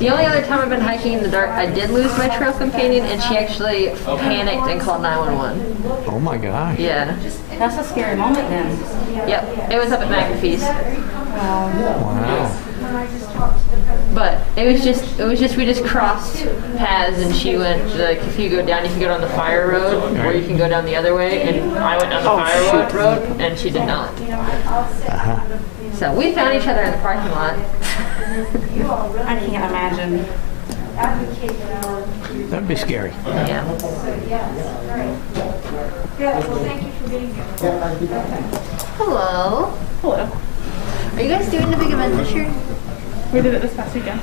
The only other time I've been hiking in the dark, I did lose my trail companion, and she actually panicked and called 911. Oh my gosh. Yeah. That's a scary moment then. Yep. It was up at McAfee's. Wow. But it was just we just crossed paths, and she went like, if you go down, you can go down the fire road, or you can go down the other way, and I went down the fire road, and she did not. So we found each other in the parking lot. I can't imagine. That'd be scary. Yeah. Hello. Hello. Are you guys doing the big event this year? We did it this past weekend.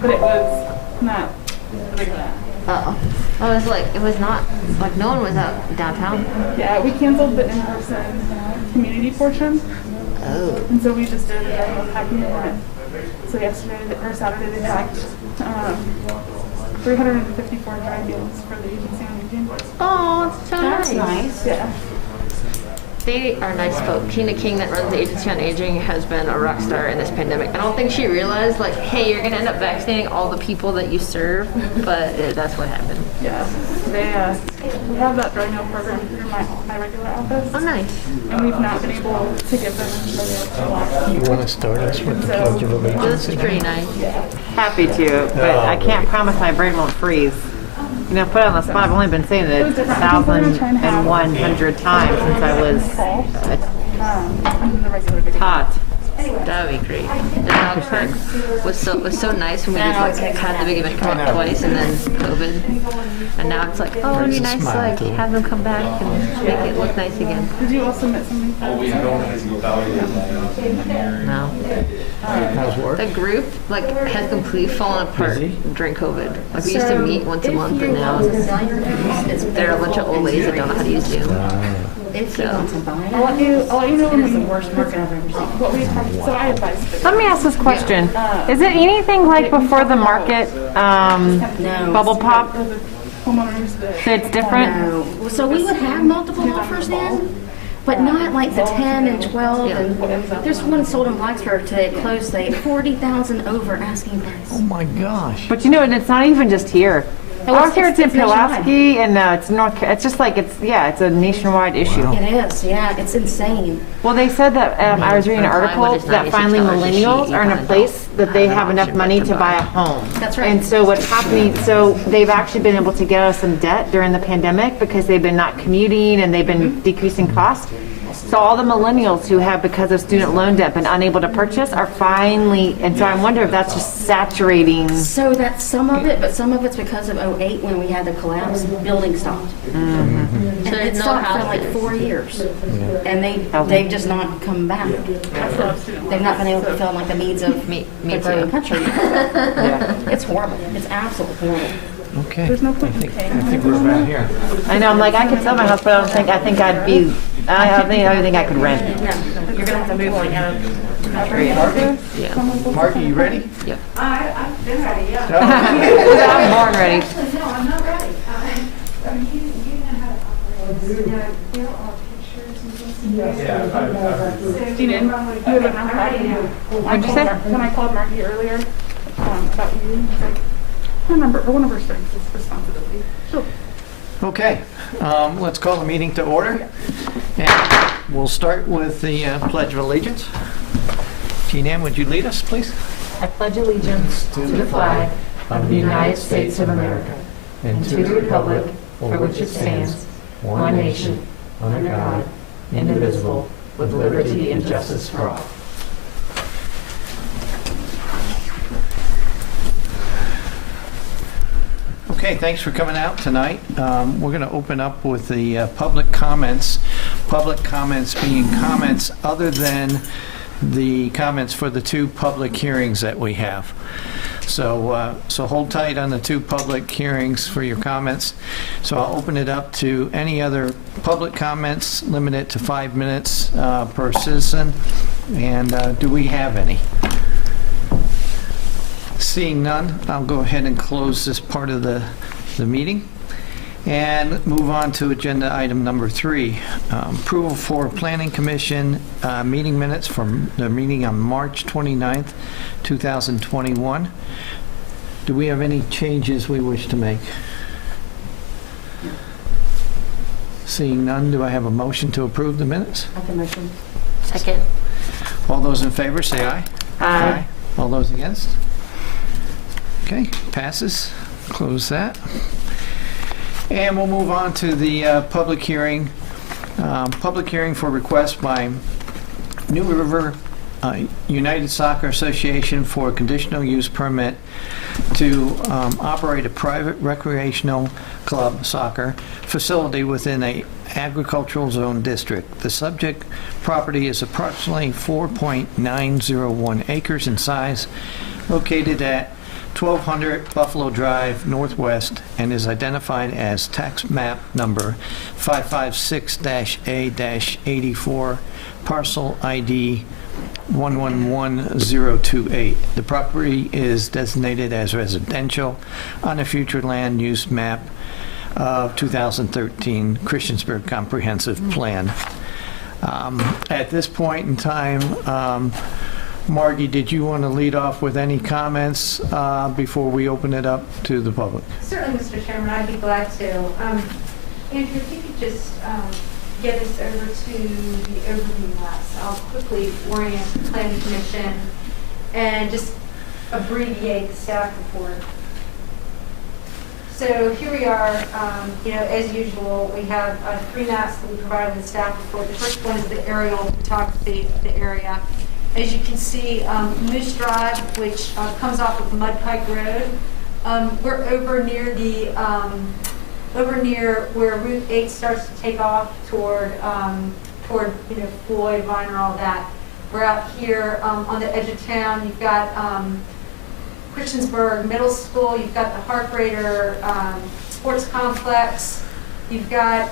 But it was not a big event. It was not, like no one was out downtown. Yeah, we canceled the in-person community portion. Oh. And so we just did a packing event. So Saturday they packed 354 dry meals for the agency on aging. Oh, it's so That's nice. nice. Yeah. They are nice folk. Tina King, that runs the Agency on Aging, has been a rock star in this pandemic. I don't think she realized, like, hey, you're going to end up vaccinating all the people that you serve, but that's what happened. Yeah. We have that dry meal program through my regular office. Oh, nice. And we've not been able to give them too long. You want to start us with the Pledge of Allegiance? This is pretty nice. Happy to, but I can't promise my brain won't freeze. You know, put it on the spot. I've only been saying it 1,100 times since I was taught. That would be great. The dog park was so nice when we did had the big event come up twice, and then COVID, and now it's like, oh, it'd be nice to like have them come back and make it look nice again. Did you all submit something? No. How's work? The group like has completely fallen apart during COVID. Like we used to meet once a month, and now there are a bunch of old ladies that don't know how to use Zoom. If you want to buy it, I'll let you know when it's the worst market I've ever seen. what we have. So I advise. Let me ask this question. Is it anything like before the market No. bubble pop? Homeowners that That's different? No. So we would have multiple offers then, but not like the 10 and 12. And there's one sold in Blacksburg today. It closed, they 40,000 over asking price. Oh my gosh. But you know, and it's not even just here. No, Out here it's in it's nationwide. Pulaski, and it's North. It's just like it's a nationwide issue. It is, yeah, it's insane. Well, they said that I was reading an article that finally millennials are in a place that they have enough money to buy a home. That's right. And so what's happening? So they've actually been able to get us some debt during the pandemic because they've been not commuting and they've been decreasing costs. So all the millennials who have, because of student loan debt, been unable to purchase are finally, and so I wonder if that's just saturating. So that's some of it, but some of it's because of '08 when we had the collapse, building stopped. And it stopped for like 4 years. And they've just not come back. They've not been able to fulfill like the needs of Me the growing too. country. It's horrible. It's absolutely horrible. Okay. There's no point I in paying. think we're about here. I know, I'm like, I could sell my house, but I think I'd be, I think I could rent. You're gonna have to move like out of. Yeah. Marky, you ready? Yep. I've been ready, yeah. I'm born ready. No, I'm not ready. I mean, you know how to operate. They're all pictures and things. Gina, you have a problem. What'd you say? When I called Margie earlier about you, it's like, remember, one of her strengths is responsibility. Sure. Okay. Let's call the meeting to order. And we'll start with the Pledge of Allegiance. Jean-Ann, would you lead us, please? I pledge allegiance to the flag of the United States of America and to the republic for which it stands, one nation, under God, indivisible, with liberty and justice for all. Okay, thanks for coming out tonight. We're going to open up with the public comments. Public comments being comments other than the comments for the two public hearings that we have. So hold tight on the two public hearings for your comments. So I'll open it up to any other public comments, limit it to 5 minutes per citizen. And do we have any? Seeing none, I'll go ahead and close this part of the meeting. And move on to agenda item number 3, approval for Planning Commission meeting minutes from the meeting on March 29th, 2021. Do we have any changes we wish to make? Seeing none, do I have a motion to approve the minutes? Make a motion. Second. All those in favor, say aye. Aye. All those against? Okay, passes. Close that. And we'll move on to the public hearing. Public hearing for request by New River United Soccer Association for a conditional use permit to operate a private recreational club soccer facility within a agricultural zone district. The subject property is approximately 4.901 acres in size, located at 1200 Buffalo Drive Northwest, and is identified as tax map number 556-A-84, parcel ID 111028. The property is designated as residential on a future land use map of 2013 Christiansburg Comprehensive Plan. At this point in time, Margie, did you want to lead off with any comments before we open it up to the public? Certainly, Mr. Chairman, I'd be glad to. Andrew, if you could just get us over to the overview maps. I'll quickly orient the Planning Commission and just abbreviate the staff report. So here we are, as usual, we have 3 maps that we provided in the staff report. The first one is the aerial photography of the area. As you can see, Moose Drive, which comes off of Mud Pike Road, we're over near the where Route 8 starts to take off toward Floyd, Viner, all that. We're out here on the edge of town. You've got Christiansburg Middle School. You've got the Heart Raider Sports Complex. You've got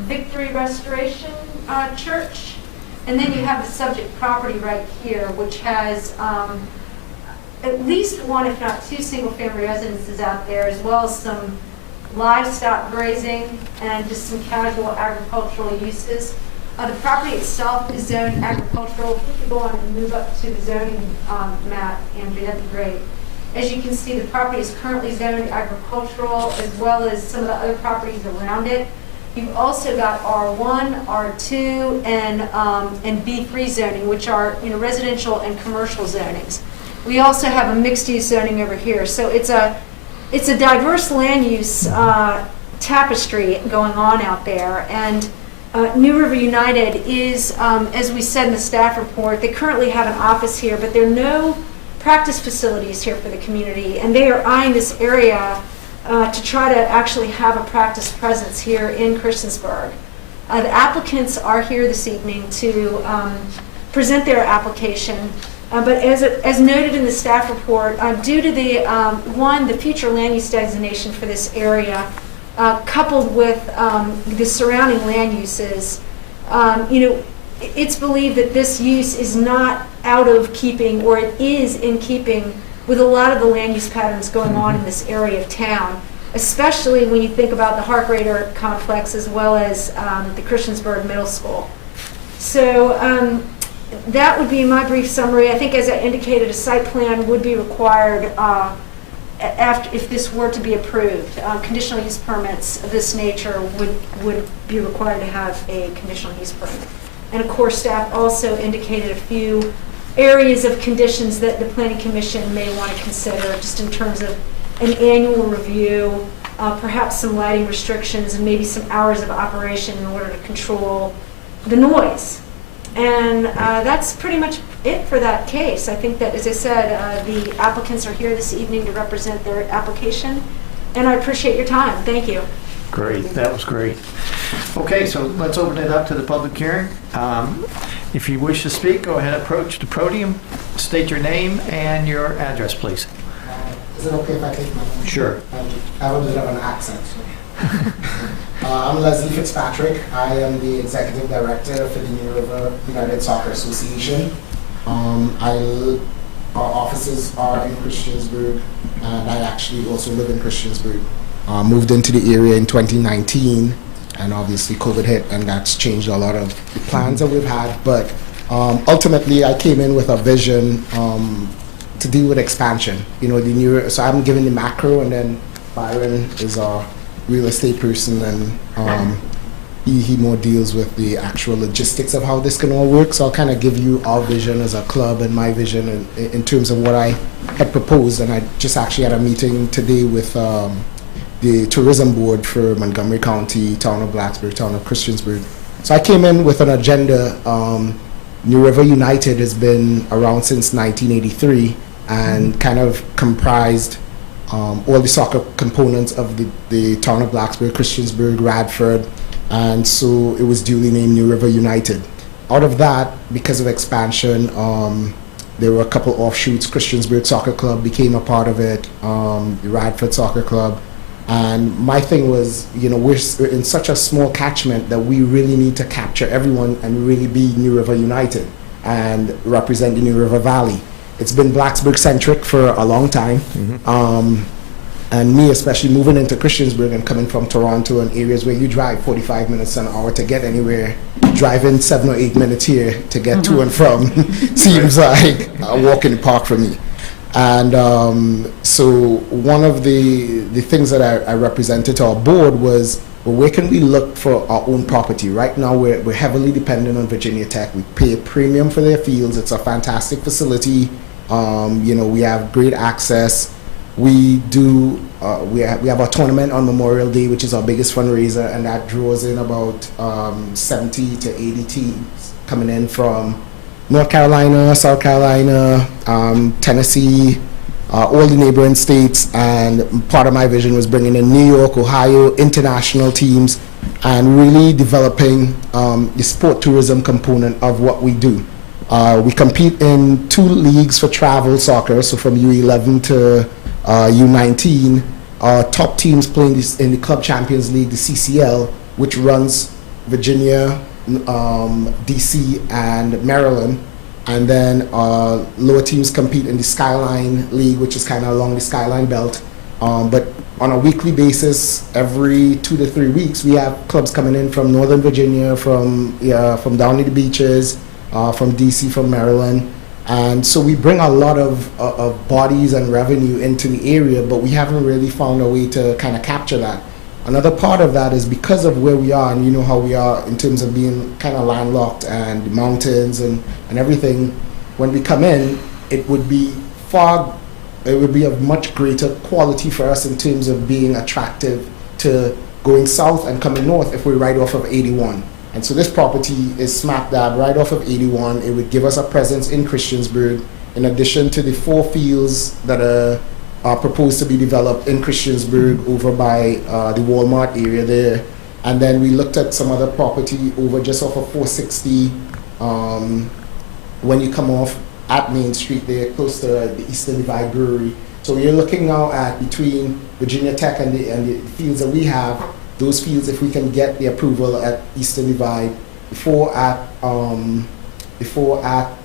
Victory Restoration Church. And then you have the subject property right here, which has at least 1, if not 2, single-family residences out there, as well as some livestock grazing and just some casual agricultural uses. The property itself is zoned agricultural. If we could go on and move up to the zoning map, Andrew, that'd be great. As you can see, the property is currently zoned agricultural, as well as some of the other properties around it. You've also got R1, R2, and B3 zoning, which are residential and commercial zonings. We also have a mixed-use zoning over here. So it's a diverse land use tapestry going on out there. And New River United is, as we said in the staff report, they currently have an office here, but there are no practice facilities here for the community. And they are eyeing this area to try to actually have a practice presence here in Christiansburg. The applicants are here this evening to present their application, but as noted in the staff report, due to the the future land use designation for this area, coupled with the surrounding land uses, it's believed that this use is not out of keeping, or it is in keeping with a lot of the land use patterns going on in this area of town, especially when you think about the Heart Raider complex as well as the Christiansburg Middle School. So that would be my brief summary. I think, as I indicated, a site plan would be required if this were to be approved. Conditional use permits of this nature would be required to have a conditional use permit. And of course, staff also indicated a few areas of conditions that the Planning Commission may want to consider, just in terms of an annual review, perhaps some lighting restrictions, and maybe some hours of operation in order to control the noise. And that's pretty much it for that case. I think that, as I said, the applicants are here this evening to represent their application, and I appreciate your time. Thank you. Great, that was great. Okay, so let's open it up to the public hearing. If you wish to speak, go ahead, approach the podium, state your name and your address, please. Is it okay if I take my name? Sure. Thank you. I have a bit of an accent. I'm Leslie Fitzpatrick. I am the Executive Director for the New River United Soccer Association. Our offices are in Christiansburg, and I actually also live in Christiansburg. Moved into the area in 2019, and obviously COVID hit, and that's changed a lot of the plans that we've had. But ultimately, I came in with a vision to deal with expansion. You know, so I'm giving the macro, and then Byron is our real estate person, and he more deals with the actual logistics of how this can all work. So I'll kind of give you our vision as a club and my vision in terms of what I had proposed. And I just actually had a meeting today with the tourism board for Montgomery County, town of Blacksburg, town of Christiansburg. So I came in with an agenda. New River United has been around since 1983 and kind of comprised all the soccer components of the town of Blacksburg, Christiansburg, Radford, and so it was duly named New River United. Out of that, because of expansion, there were a couple offshoots. Christiansburg Soccer Club became a part of it, the Radford Soccer Club. And my thing was, you know, we're in such a small catchment that we really need to capture everyone and really be New River United and represent the New River Valley. It's been Blacksburg-centric for a long time. And me especially moving into Christiansburg and coming from Toronto and areas where you drive 45 minutes an hour to get anywhere, driving 7 or 8 minutes here to get to and from seems like a walk in the park for me. And so one of the things that I represented to our board was, well, where can we look for our own property? Right now we're heavily dependent on Virginia Tech. We pay a premium for their fields. It's a fantastic facility. You know, we have great access. We have a tournament on Memorial Day, which is our biggest fundraiser, and that draws in about 70 to 80 teams coming in from North Carolina, South Carolina, Tennessee, all the neighboring states. And part of my vision was bringing in New York, Ohio, international teams, and really developing the sport tourism component of what we do. We compete in 2 leagues for travel soccer, so from U11 to U19, top teams playing in the Club Champions League, the CCL, which runs Virginia, DC, and Maryland. And then lower teams compete in the Skyline League, which is kind of along the Skyline Belt. But on a weekly basis, every 2 to 3 weeks, we have clubs coming in from Northern Virginia, from down in the beaches, from DC, from Maryland. And so we bring a lot of bodies and revenue into the area, but we haven't really found a way to kind of capture that. Another part of that is because of where we are, and you know how we are in terms of being kind of landlocked and the mountains and everything. When we come in, it would be of much greater quality for us in terms of being attractive to going south and coming north if we're right off of 81. And so this property is smack dab right off of 81. It would give us a presence in Christiansburg, in addition to the 4 fields that are proposed to be developed in Christiansburg over by the Walmart area there. And then we looked at some other property over just off of 460 when you come off at Main Street there, close to the Eastern Divide Brewery. So you're looking now at between Virginia Tech and the fields that we have, those fields, if we can get the approval at Eastern Divide before at the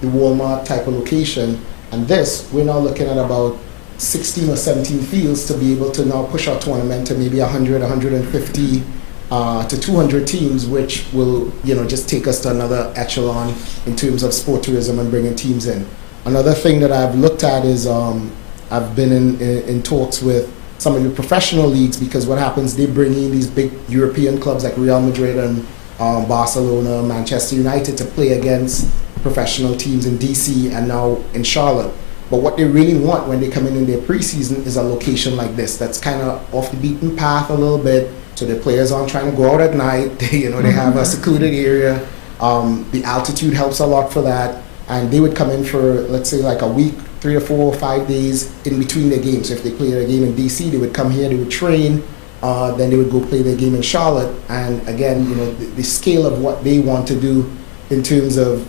Walmart type of location. And this, we're now looking at about 16 or 17 fields to be able to now push our tournament to maybe 100, 150 to 200 teams, which will, you know, just take us to another echelon in terms of sport tourism and bringing teams in. Another thing that I've looked at is I've been in talks with some of the professional leagues, because what happens, they bring in these big European clubs like Real Madrid and Barcelona, Manchester United to play against professional teams in DC and now in Charlotte. But what they really want when they come in their preseason is a location like this that's kind of off the beaten path a little bit, so the players aren't trying to go out at night. They have a secluded area. The altitude helps a lot for that. And they would come in for, let's say, like a week, 3 or 4 or 5 days in between their games. So if they play their game in DC, they would come here, they would train, then they would go play their game in Charlotte. And again, you know, the scale of what they want to do in terms of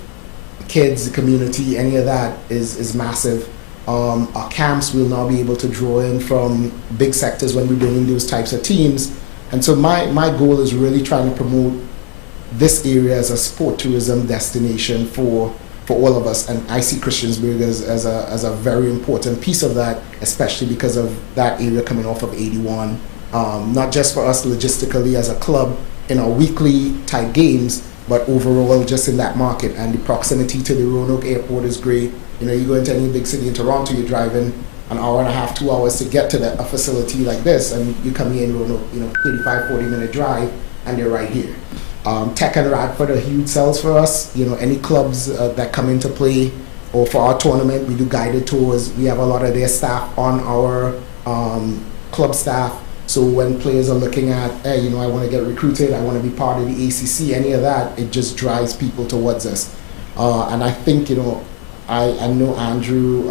kids, the community, any of that is massive. Our camps will now be able to draw in from big sectors when we bring in those types of teams. And so my goal is really trying to promote this area as a sport tourism destination for all of us. And I see Christiansburg as a very important piece of that, especially because of that area coming off of 81 not just for us logistically as a club in our weekly type games, but overall just in that market. And the proximity to the Roanoke Airport is great. You know, you go into any big city in Toronto, you're driving an hour and a half, 2 hours to get to a facility like this, and you come here in Roanoke, 35, 40-minute drive, and you're right here. Tech and Radford are huge sells for us. Any clubs that come into play, or for our tournament, we do guided tours. We have a lot of their staff on our club staff. So when players are looking at, hey, I want to get recruited, I want to be part of the ACC, any of that, it just drives people towards us. And I think, I know Andrew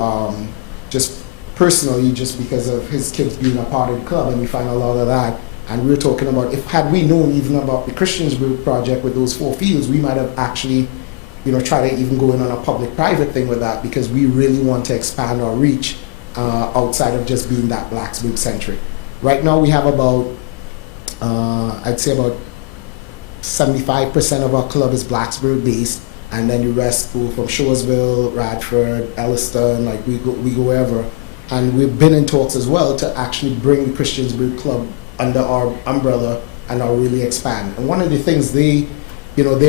just personally, just because of his kids being a part of the club, and we find a lot of that. And we were talking about, had we known even about the Christiansburg project with those 4 fields, we might have actually, try to even go in on a public-private thing with that, because we really want to expand our reach outside of just being that Blacksburg-centric. Right now we have about, I'd say about 75% of our club is Blacksburg-based, and then the rest go from Shoresville, Radford, Elliston, like we go wherever. And we've been in talks as well to actually bring the Christiansburg Club under our umbrella and now really expand. And one of the things they're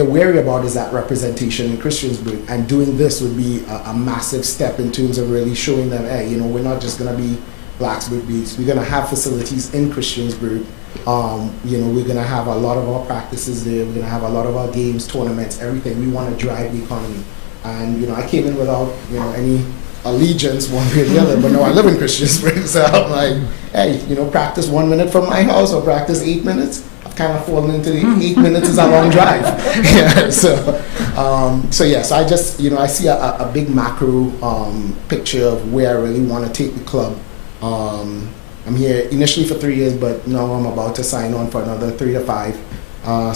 wary about is that representation in Christiansburg. And doing this would be a massive step in terms of really showing them, hey, we're not just going to be Blacksburg based. We're going to have facilities in Christiansburg. We're going to have a lot of our practices there. We're going to have a lot of our games, tournaments, everything. We want to drive the economy. And, I came in without, any allegiance one way or the other, but no, I live in Christiansburg, so I'm like, hey, practice 1 minute from my house or practice 8 minutes. I've kind of fallen into the 8 minutes is a long drive. Yeah, so I just, I see a big macro picture of where I really want to take the club. I'm here initially for 3 years, but now I'm about to sign on for another 3 to 5.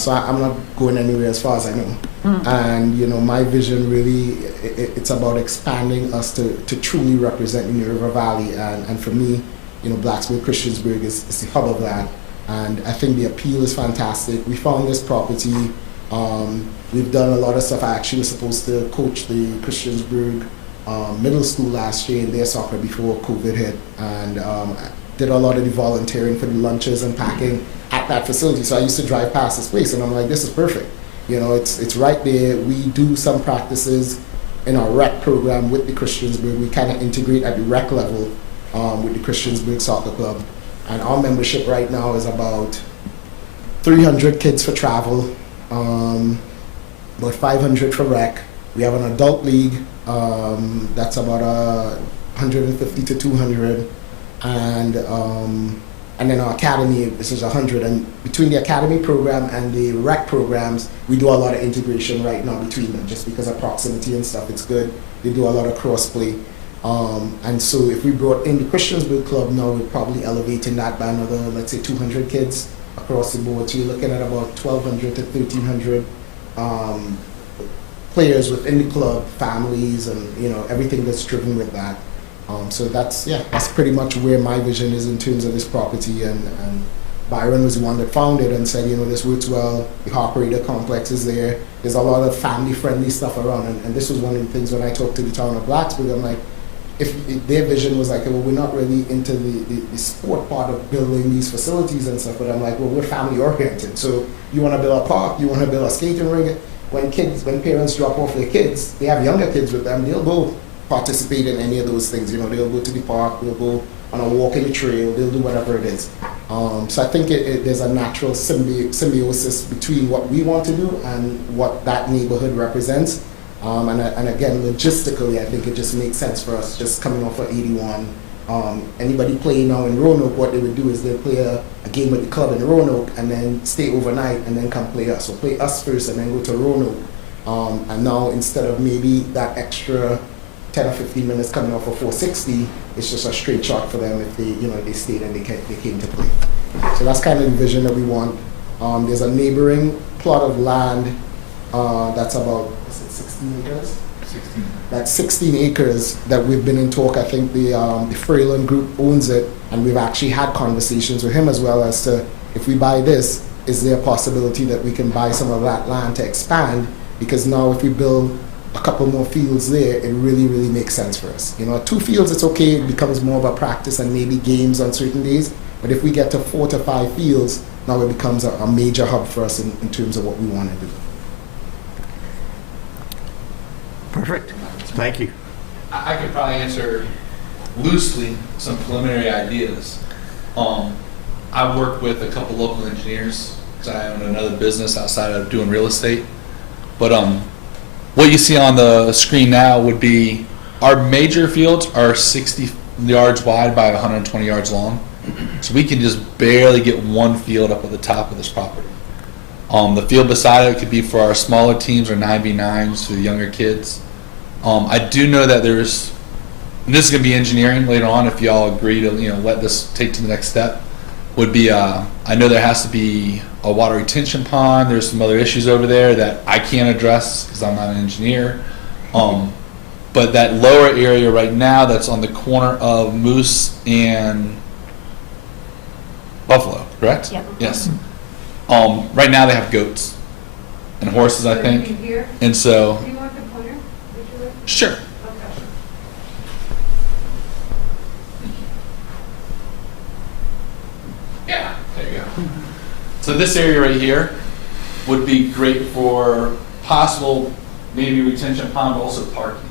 So I'm not going anywhere as far as I know. And, my vision really, it's about expanding us to truly represent the River Valley. And for me, Blacksburg, Christiansburg is the hub of that. And I think the appeal is fantastic. We found this property. We've done a lot of stuff. I actually was supposed to coach the Christiansburg middle school last year in their soccer before COVID hit. And did a lot of the volunteering for the lunches and packing at that facility. So I used to drive past this place and I'm like, this is perfect. It's right there. We do some practices in our rec program with the Christiansburg. We kind of integrate at the rec level with the Christiansburg Soccer Club. And our membership right now is about 300 kids for travel, about 500 for rec. We have an adult league that's about 150 to 200. And then our academy, this is 100. And between the academy program and the rec programs, we do a lot of integration right now between them, just because of proximity and stuff. It's good. They do a lot of cross-play. And so if we brought in the Christiansburg Club now, we're probably elevating that by another, let's say, 200 kids across the board. So you're looking at about 1,200 to 1,300 players within the club, families, and everything that's driven with that. So that's pretty much where my vision is in terms of this property. And Byron was the one that found it and said, this works well. The operator complex is there. There's a lot of family-friendly stuff around. And this was one of the things when I talked to the town of Blacksburg, I'm like, if their vision was like, well, we're not really into the sport part of building these facilities and stuff, but I'm like, well, we're family-oriented. So you want to build a park, you want to build a skating rink. When parents drop off their kids, they have younger kids with them, they'll go participate in any of those things. They'll go to the park, they'll go on a walk in the trail, they'll do whatever it is. So I think there's a natural symbiosis between what we want to do and what that neighborhood represents. And again, logistically, I think it just makes sense for us, just coming off of 81. Anybody playing now in Roanoke, what they would do is they'll play a game with the club in Roanoke and then stay overnight and then come play us. So play us first and then go to Roanoke. And now instead of maybe that extra 10 or 15 minutes coming off of 460, it's just a straight shot for them if they stayed and they came to play. So that's kind of the vision that we want. There's a neighboring plot of land that's about, is it 16 acres? 16. That's 16 acres that we've been in talk. I think the Fralin Group owns it, and we've actually had conversations with him as well as to, if we buy this, is there a possibility that we can buy some of that land to expand? Because now if we build a couple more fields there, it really, really makes sense for us. 2 fields, it's okay. It becomes more of a practice and maybe games on certain days. But if we get to 4 to 5 fields, now it becomes a major hub for us in terms of what we want to do. Perfect. Thank you. I could probably answer loosely some preliminary ideas. I've worked with a couple local engineers because I own another business outside of doing real estate. But what you see on the screen now would be our major fields are 60 yards wide by 120 yards long. So we can just barely get one field up at the top of this property. The field beside it could be for our smaller teams or 9v9s for the younger kids. I do know that there's, and this is going to be engineering later on if y'all agree to let this take to the next step, would be I know there has to be a water retention pond. There's some other issues over there that I can't address because I'm not an engineer. But that lower area right now that's on the corner of Moose and Buffalo, correct? Yep. Yes. Right now they have goats and horses, I think. Here, And so, do you want the pointer? Would you like? sure. Okay. Yeah, there you go. So this area right here would be great for possible maybe retention pond, but also parking.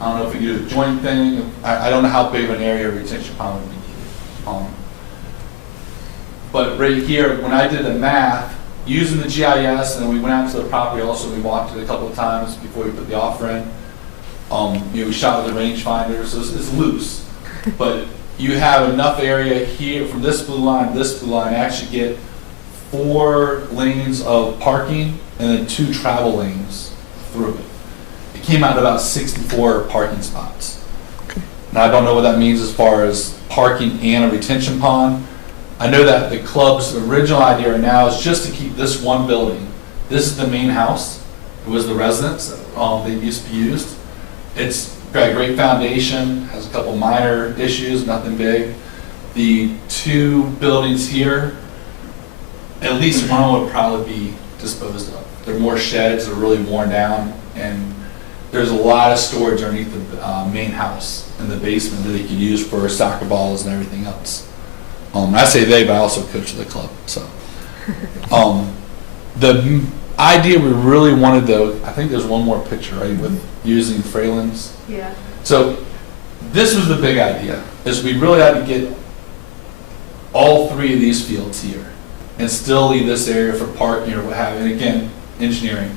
I don't know if we do the joint thing. I don't know how big of an area a retention pond would be needed. But right here, when I did the math, using the GIS, and we went out to the property also, we walked it a couple of times before we put the offer in. We shot with the rangefinder, so it's loose. But you have enough area here from this blue line to this blue line to actually get 4 lanes of parking and then 2 travel lanes through it. It came out to about 64 parking spots. Now I don't know what that means as far as parking and a retention pond. I know that the club's original idea right now is just to keep this one building. This is the main house. It was the residence they used to be used. It's got a great foundation, has a couple minor issues, nothing big. The 2 buildings here, at least one would probably be disposed of. They're more sheds, they're really worn down, and there's a lot of storage underneath the main house in the basement that they could use for soccer balls and everything else. I say they, but I also coach the club. So, the idea we really wanted, though, I think there's one more picture, right, with using Fralins. Yeah. So, this was the big idea: is we really had to get all 3 of these fields here, and still leave this area for parking or what have you. And again, engineering.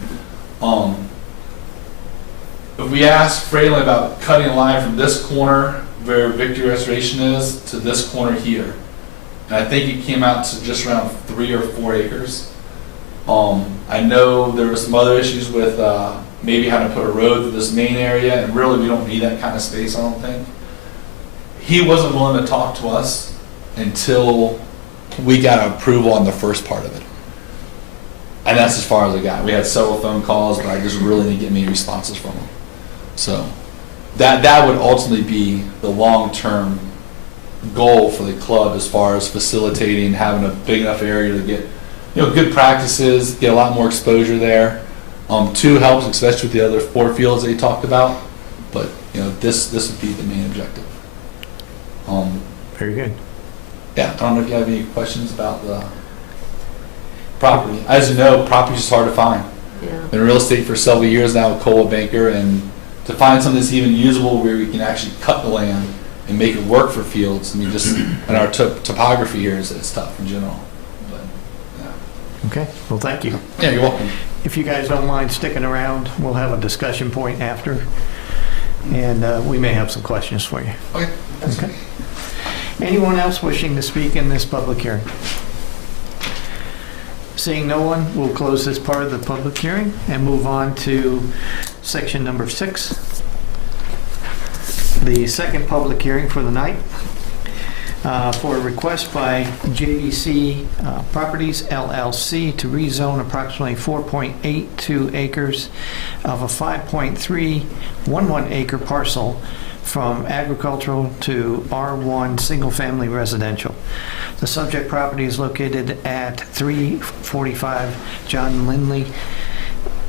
If we asked Fralin about cutting a line from this corner where Victory Restoration is to this corner here, and I think it came out to just around 3 or 4 acres. I know there were some other issues with maybe having to put a road through this main area, and really we don't need that kind of space, I don't think. He wasn't willing to talk to us until we got approval on the first part of it. And that's as far as I got. We had several phone calls, but I just really didn't get many responses from him. So that would ultimately be the long-term goal for the club as far as facilitating, having a big enough area to get good practices, get a lot more exposure there. 2 helps, especially with the other 4 fields that you talked about. But this would be the main objective. Very good. Yeah, I don't know if you have any questions about the property. As you know, property is hard to find. Yeah. Been in real estate for several years now with Coldwell Banker, and to find something that's even usable where we can actually cut the land and make it work for fields. I mean, just and our topography here is tough in general. But, yeah. Okay, well, thank you. Yeah, you're welcome. If you guys don't mind sticking around, we'll have a discussion point after, and we may have some questions for you. Okay. Okay. Anyone else wishing to speak in this public hearing? Seeing no one, we'll close this part of the public hearing and move on to section number 6. The second public hearing for the night for a request by JBC Properties LLC to rezone approximately 4.82 acres of a 5.311 acre parcel from agricultural to R1 single-family residential. The subject property is located at 345 John Lindley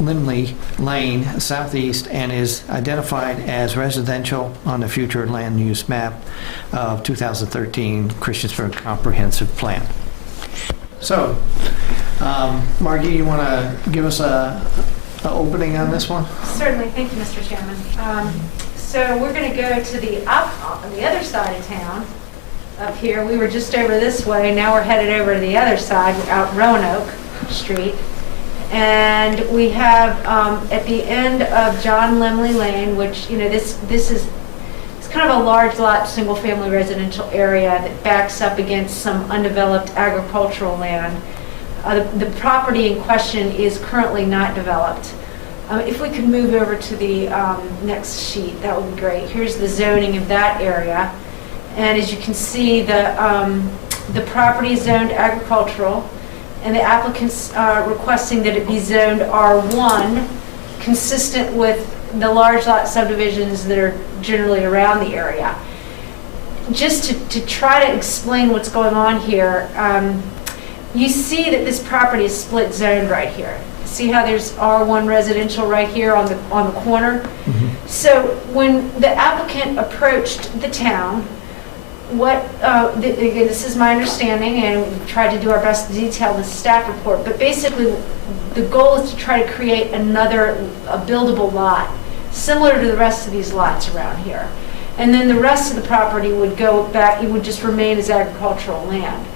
Limley Lane southeast and is identified as residential on the future land use map of 2013 Christiansburg Comprehensive Plan. So, Margie, you want to give us a opening on this one? Certainly, thank you, Mr. Chairman. So we're going to go to the other side of town, up here. We were just over this way, now we're headed over to the other side, out Roanoke Street. And we have, at the end of John Limley Lane, which, this is, it's kind of a large lot, single-family residential area that backs up against some undeveloped agricultural land. The property in question is currently not developed. If we could move over to the next sheet, that would be great. Here's the zoning of that area. And as you can see, the property is zoned agricultural, and the applicant's requesting that it be zoned R1, consistent with the large lot subdivisions that are generally around the area. Just to try to explain what's going on here, you see that this property is split zoned right here. See how there's R1 residential right here on the corner? Mm-hmm. So when the applicant approached the town, again, this is my understanding, and we've tried to do our best to detail the staff report, but basically the goal is to try to create a buildable lot, similar to the rest of these lots around here. And then the rest of the property would go back, it would just remain as agricultural land.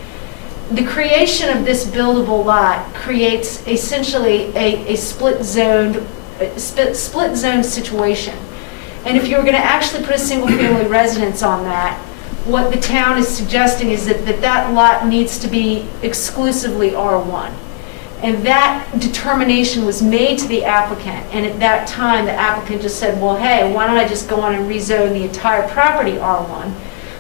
The creation of this buildable lot creates essentially a split zone situation. And if you were going to actually put a single family residence on that, what the town is suggesting is that lot needs to be exclusively R1. And that determination was made to the applicant. And at that time, the applicant just said, well, hey, why don't I just go on and rezone the entire property R1,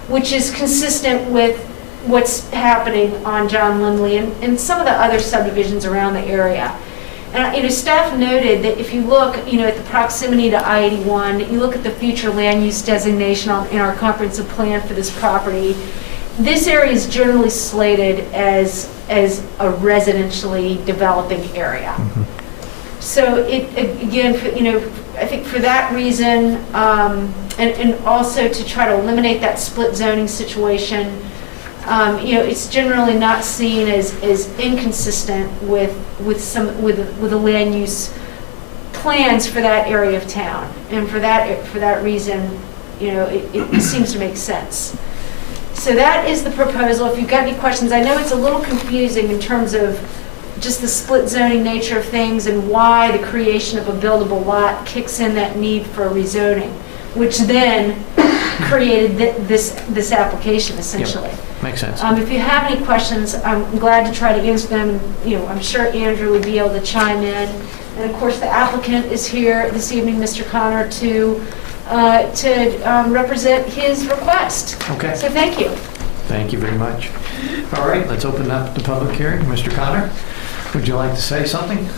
which is consistent with what's happening on John Limley and some of the other subdivisions around the area. And staff noted that if you look, at the proximity to I-81, you look at the future land use designation in our comprehensive plan for this property, this area is generally slated as a residentially developing area. Mm-hmm. So I think for that reason, and also to try to eliminate that split zoning situation, it's generally not seen as inconsistent with the land use plans for that area of town, and for that reason, it seems to make sense. So that is the proposal. If you've got any questions, I know it's a little confusing in terms of just the split zoning nature of things and why the creation of a buildable lot kicks in that need for rezoning, which then created this application essentially. Yep. Makes sense. If you have any questions, I'm glad to try to answer them. I'm sure Andrew would be able to chime in. And of course, the applicant is here this evening, Mr. Connor, to represent his request. Okay. So thank you. Thank you very much. All right, let's open up the public hearing. Mr. Connor, would you like to say something?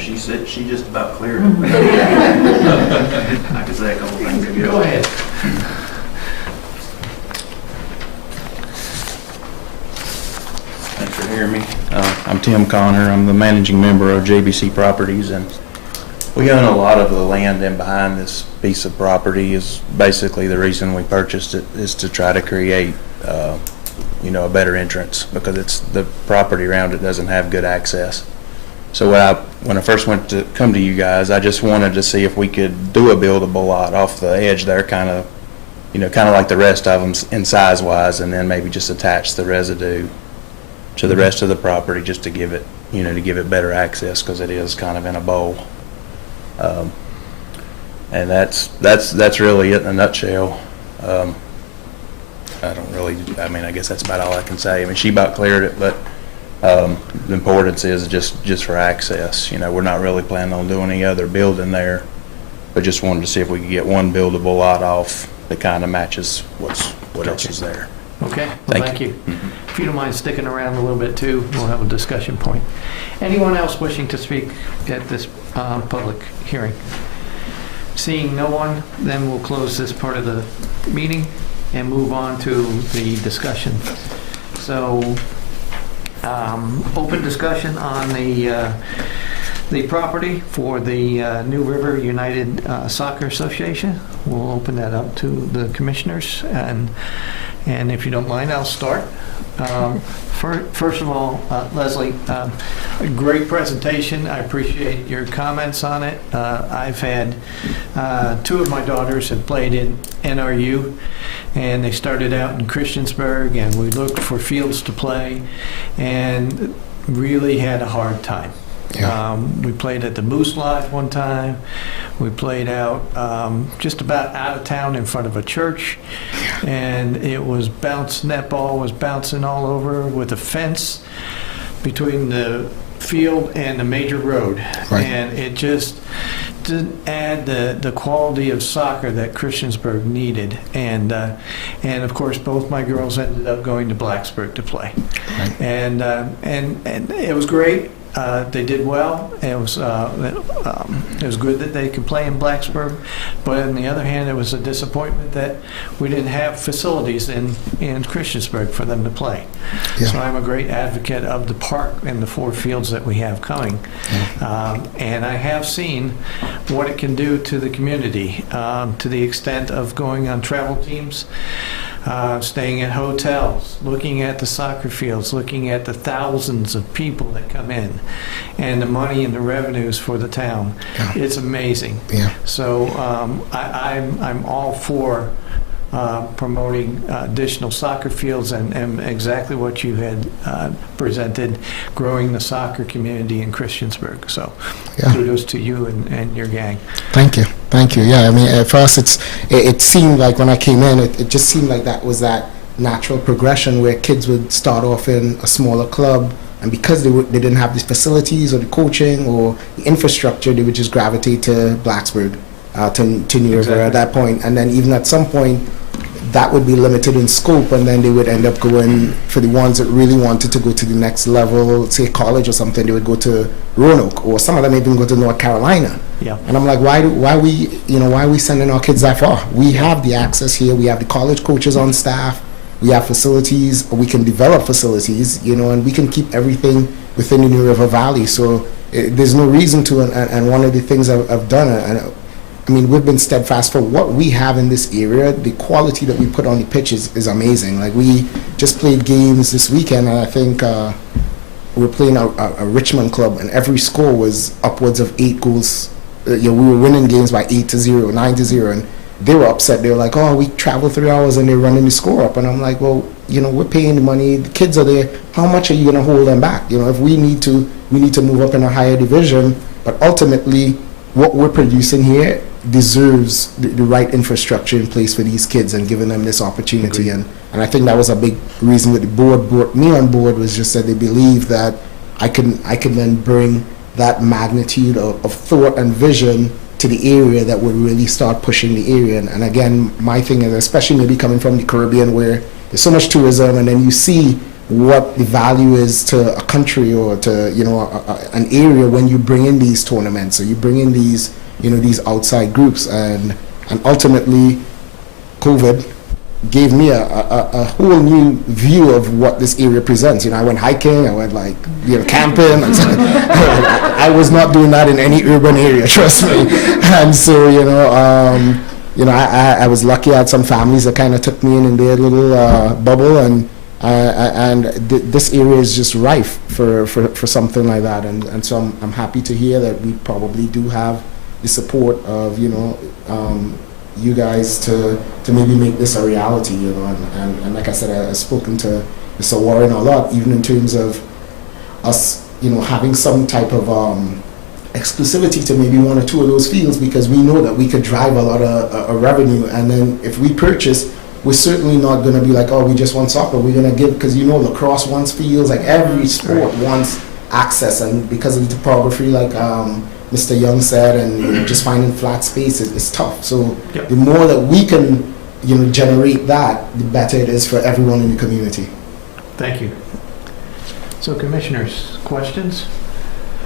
She said she just about cleared it. I could say a couple things. Go ahead. Thanks for hearing me. I'm Tim Connor. I'm the managing member of JBC Properties, and we own a lot of the land in behind this piece of property. Is basically the reason we purchased it is to try to create, a better entrance, because the property around it doesn't have good access. So when I first went to come to you guys, I just wanted to see if we could do a buildable lot off the edge there, kind of like the rest of them in size-wise, and then maybe just attach the residue to the rest of the property just to give it, better access, because it is kind of in a bowl. And that's really it in a nutshell. I guess that's about all I can say. She about cleared it, but the importance is just for access. We're not really planning on doing any other building there, but just wanted to see if we could get one buildable lot off that kind of matches what else is there. Okay, well, thank you. If you don't mind sticking around a little bit too, we'll have a discussion point. Anyone else wishing to speak at this public hearing? Seeing no one, then we'll close this part of the meeting and move on to the discussion. So, open discussion on the the property for the New River United Soccer Association. We'll open that up to the commissioners, and if you don't mind, I'll start. First of all, Leslie, a great presentation. I appreciate your comments on it. I've had 2 of my daughters have played in NRU, and they started out in Christiansburg, and we looked for fields to play, and really had a hard time. Yeah. We played at the Moose Lodge one time. We played out just about out of town in front of a church, and it was net ball was bouncing all over with a fence between the field and the major road. Right. And it just didn't add the quality of soccer that Christiansburg needed. And of course, both my girls ended up going to Blacksburg to play. Right. And it was great. They did well. It was good that they could play in Blacksburg, but on the other hand, it was a disappointment that we didn't have facilities in Christiansburg for them to play. Yeah. So I'm a great advocate of the park and the 4 fields that we have coming. Yeah. And I have seen what it can do to the community, to the extent of going on travel teams, staying at hotels, looking at the soccer fields, looking at the thousands of people that come in, and the money and the revenues for the town. Yeah. It's amazing. Yeah. So I'm all for promoting additional soccer fields and exactly what you had presented, growing the soccer community in Christiansburg. So yeah. Kudos to you and your gang. Thank you. Thank you. Yeah, I mean, at first it seemed like when I came in, it just seemed like that was that natural progression where kids would start off in a smaller club, and because they didn't have the facilities or the coaching or the infrastructure, they would just gravitate to Blacksburg, to New River at that point. And then even at some point, that would be limited in scope, and then they would end up going, for the ones that really wanted to go to the next level, say college or something, they would go to Roanoke, or some of them even go to North Carolina. Yeah. And I'm like, why are we sending our kids that far? We have the access here. We have the college coaches on staff. We have facilities. We can develop facilities, and we can keep everything within the New River Valley. So there's no reason to. And one of the things I've done, I mean, we've been steadfast for what we have in this area. The quality that we put on the pitch is amazing. Like, we just played games this weekend, and I think we were playing a Richmond club, and every score was upwards of 8 goals. We were winning games by 8-0, 9-0, and they were upset. They were like, "Oh, we traveled 3 hours and they're running the score up." And I'm like, "Well, we're paying the money. The kids are there. How much are you going to hold them back? If we need to move up in a higher division. But ultimately, what we're producing here deserves the right infrastructure in place for these kids and giving them this opportunity." And I think that was a big reason that the board brought me on board, was just that they believe that I can then bring that magnitude of thought and vision to the area that would really start pushing the area. And again, my thing is, especially maybe coming from the Caribbean where there's so much tourism, and then you see what the value is to a country or to an area when you bring in these tournaments, or you bring in these these outside groups, and ultimately COVID gave me a whole new view of what this area presents. I went hiking, I went camping. I was not doing that in any urban area, trust me. And so I was lucky. I had some families that kind of took me in their little bubble, and this area is just rife for something like that. And so I'm happy to hear that we probably do have the support of you guys to maybe make this a reality, and like I said, I've spoken to Mr. Warren a lot, even in terms of us having some type of exclusivity to maybe 1 or 2 of those fields, because we know that we could drive a lot of revenue. And then if we purchase, we're certainly not going to be like, oh, we just want soccer. We're going to give, because lacrosse wants fields, like every sport wants access, and because of the topography, like Mr. Young said, and just finding flat space is tough. So yep. The more that we can generate that, the better it is for everyone in the community. Thank you. So commissioners, questions?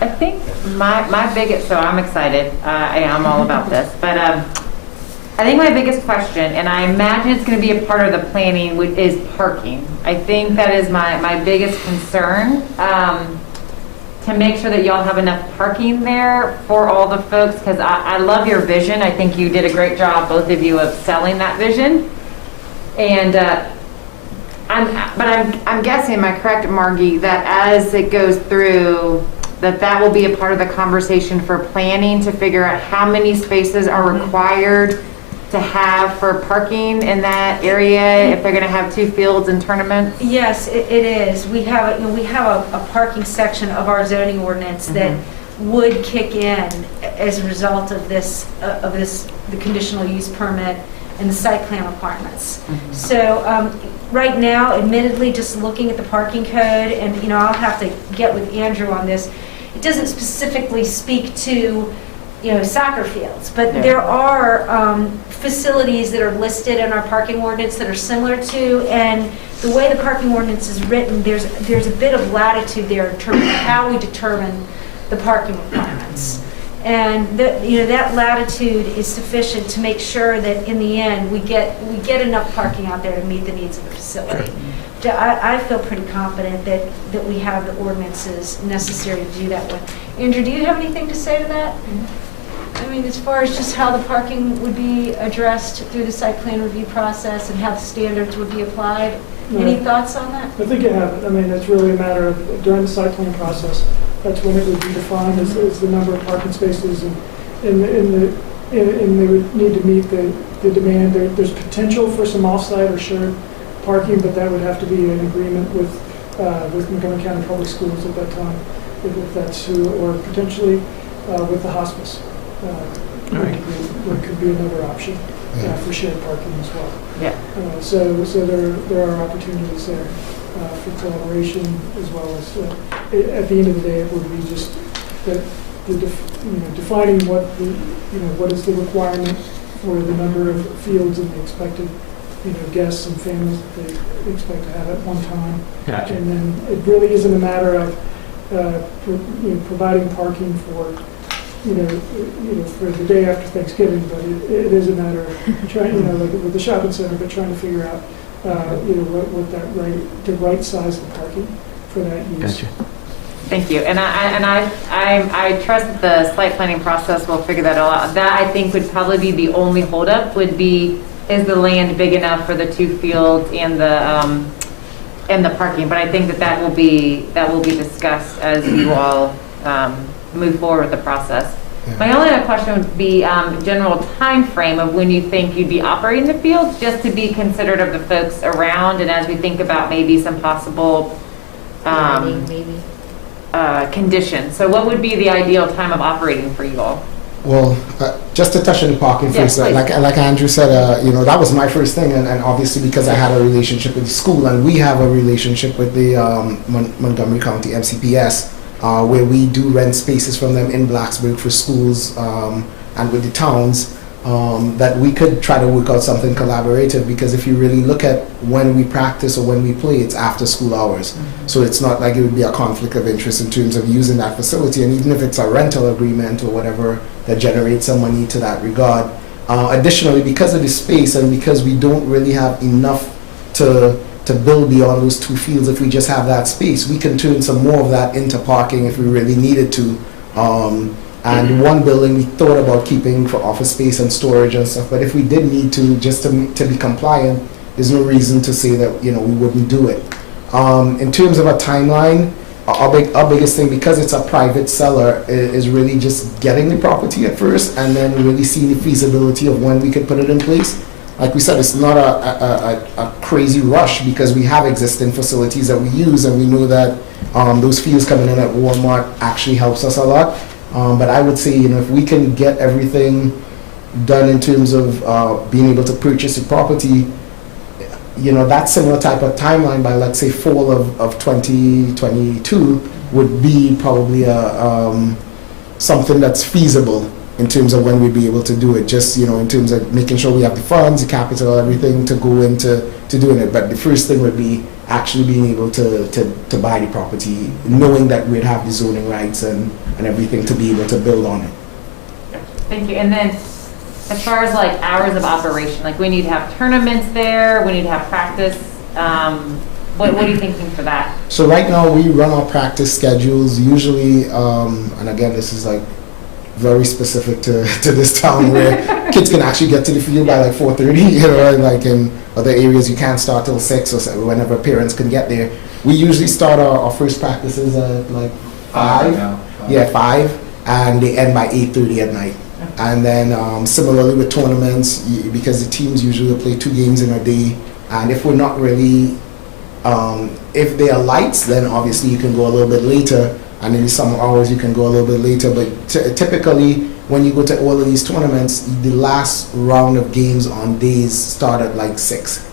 I think my biggest, so I'm excited, I'm all about this, but I think my biggest question, and I imagine it's going to be a part of the planning, is parking. I think that is my biggest concern. to make sure that y'all have enough parking there for all the folks, because I love your vision. I think you did a great job, both of you, of selling that vision. And I'm guessing, am I correct, Margie, that as it goes through, that will be a part of the conversation for planning to figure out how many spaces are required to have for parking in that area if they're going to have 2 fields and tournaments? Yes, it is. We have a parking section of our zoning ordinance that would kick in as a result of the conditional use permit and the site plan requirements. So right now, admittedly, just looking at the parking code, and I'll have to get with Andrew on this, it doesn't specifically speak to soccer fields, but there are facilities that are listed in our parking ordinance that are similar to, and the way the parking ordinance is written, there's a bit of latitude there in terms of how we determine the parking requirements. And that latitude is sufficient to make sure that in the end we get enough parking out there to meet the needs of the facility. I feel pretty confident that we have the ordinances necessary to do that with. Andrew, do you have anything to say to that? I mean, as far as just how the parking would be addressed through the site plan review process and how the standards would be applied? Any thoughts on that? I think you have it. I mean, it's really a matter of during the site plan process, that's when it would be defined as the number of parking spaces, and they would need to meet the demand. There's potential for some off-site or shared parking, but that would have to be an agreement with Montgomery County Public Schools at that time, if that's who, or potentially with the hospice. What could be another option for shared parking as well. Yeah. So there are opportunities there for collaboration, as well as at the end of the day, it would be just that defining what is the requirement for the number of fields and the expected guests and families that they expect to have at one time. Gotcha. And then it really isn't a matter of providing parking for for the day after Thanksgiving, but it is a matter of trying, like with the shopping center, but trying to figure out, what the right size of parking for that use. Gotcha. Thank you. And I trust that the site planning process will figure that all out. That, I think, would probably be the only holdup, would be, is the land big enough for the 2 fields and the parking? But I think that will be discussed as you all move forward with the process. Yeah. My only other question would be general time frame of when you think you'd be operating the fields, just to be considerate of the folks around, and as we think about maybe some possible conditions. So what would be the ideal time of operating for you all? Well, just to touch on the parking first, like Andrew said, that was my first thing, and obviously because I had a relationship with the school, and we have a relationship with the Montgomery County MCPS, where we do rent spaces from them in Blacksburg for schools and with the towns, that we could try to work out something collaborative, because if you really look at when we practice or when we play, it's after school hours. Mm-hmm. So it's not like it would be a conflict of interest in terms of using that facility, and even if it's a rental agreement or whatever that generates some money to that regard. Additionally, because of the space and because we don't really have enough to build beyond those 2 fields, if we just have that space, we can turn some more of that into parking if we really needed to. And one building we thought about keeping for office space and storage and stuff, but if we did need to, just to be compliant, there's no reason to say that we wouldn't do it. In terms of a timeline, our biggest thing, because it's a private seller, is really just getting the property at first, and then really seeing the feasibility of when we could put it in place. Like we said, it's not a crazy rush, because we have existing facilities that we use, and we know that those fees coming in at Walmart actually helps us a lot. But I would say, if we can get everything done in terms of being able to purchase the property, that similar type of timeline by, let's say, fall of 2022 would be probably something that's feasible in terms of when we'd be able to do it, just, in terms of making sure we have the funds, the capital, everything to go into doing it. But the first thing would be actually being able to buy the property, knowing that we'd have the zoning rights and everything to be able to build on it. Thank you. And then as far as hours of operation, we need to have tournaments there, we need to have practice What are you thinking for that? So right now we run our practice schedules usually, and again, this is like very specific to this town where kids can actually get to the field by like 4:30, you know, and like in other areas you can't start till 6 or 7, whenever parents can get there. We usually start our first practices at like 5. Yeah, 5, and they end by 8:30 at night. And then similarly with tournaments, because the teams usually play 2 games in a day, and if we're not really, if they are lights, then obviously you can go a little bit later, and in the summer hours you can go a little bit later. But typically, when you go to all of these tournaments, the last round of games on days start at like 6.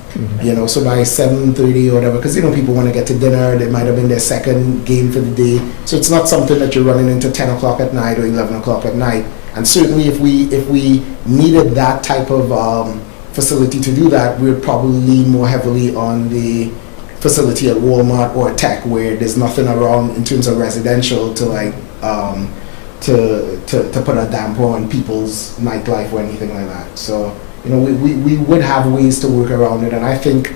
You know, so by 7:30 or whatever, because you know people want to get to dinner. They might have been their second game for the day, so it's not something that you're running into 10 o'clock at night or 11 o'clock at night. And certainly, if we needed that type of facility to do that, we would probably lean more heavily on the facility at Walmart or Tech, where there's nothing around in terms of residential to like to put a damper on people's nightlife or anything like that. So, you know, we would have ways to work around it, and I think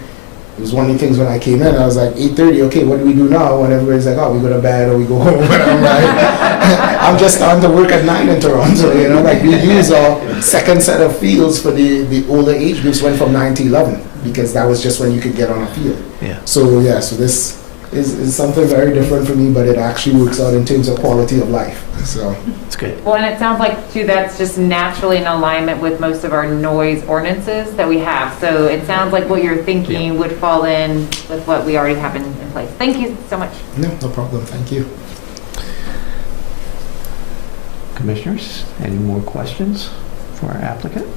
it was one of the things when I came in, I was like, 8:30, okay, what do we do now? And everybody's like, oh, we go to bed or we go home. And I'm like, I'm just starting to work at 9 in Toronto, you know, like we use our second set of fields for the older age groups went from 9 to 11, because that was just when you could get on a field. Yeah. So yeah, so this is something very different for me, but it actually works out in terms of quality of life. So It's good. Well, and it sounds like too that's just naturally in alignment with most of our noise ordinances that we have. So it sounds like what you're thinking would fall in with what we already have in place. Thank you so much. no problem. Thank you. Commissioners, any more questions for our applicant?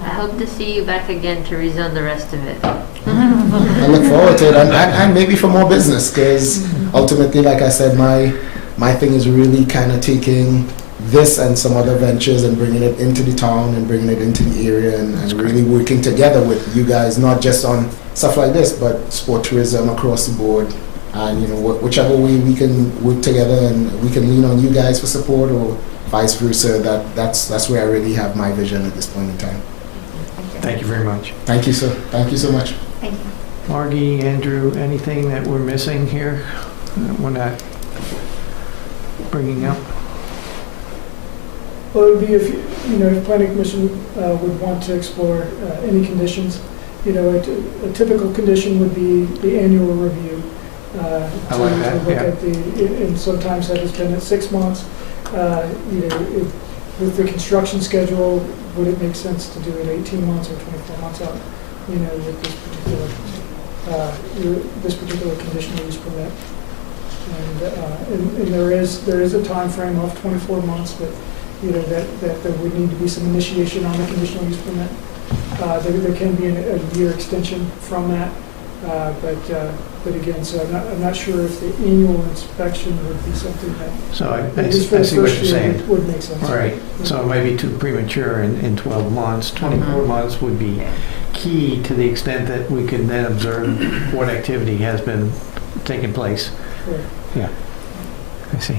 I hope to see you back again to rezone the rest of it. I look forward to it, and maybe for more business, because ultimately, like I said, my thing is really kind of taking this and some other ventures and bringing it into the town and bringing it into the area, and really working together with you guys, not just on stuff like this, but sport tourism across the board. And you know, whichever way we can work together, and we can lean on you guys for support, or vice versa. That's where I really have my vision at this point in time. Thank you very much. Thank you, sir. Thank you so much. Thank you. Margie, Andrew, anything that we're missing here that we're not bringing up? Well, it would be if, you know, if planning commission would want to explore any conditions. You know, a typical condition would be the annual review. I like that, To look yeah. at and sometimes that has been at 6 months. You know, with the construction schedule, would it make sense to do it 18 months or 24 months out? You know, with this particular conditional use permit. And there is a time frame of 24 months that, you know, that there would need to be some initiation on the conditional use permit. There can be a year extension from that, but again, so I'm not sure if the annual inspection would be something that, So I at least for the see what first you're year, saying. would make sense. Right, so it may be too premature in 12 months. 24 months would be key to the extent that we can then observe what activity has been taking place. Correct. Yeah, I see.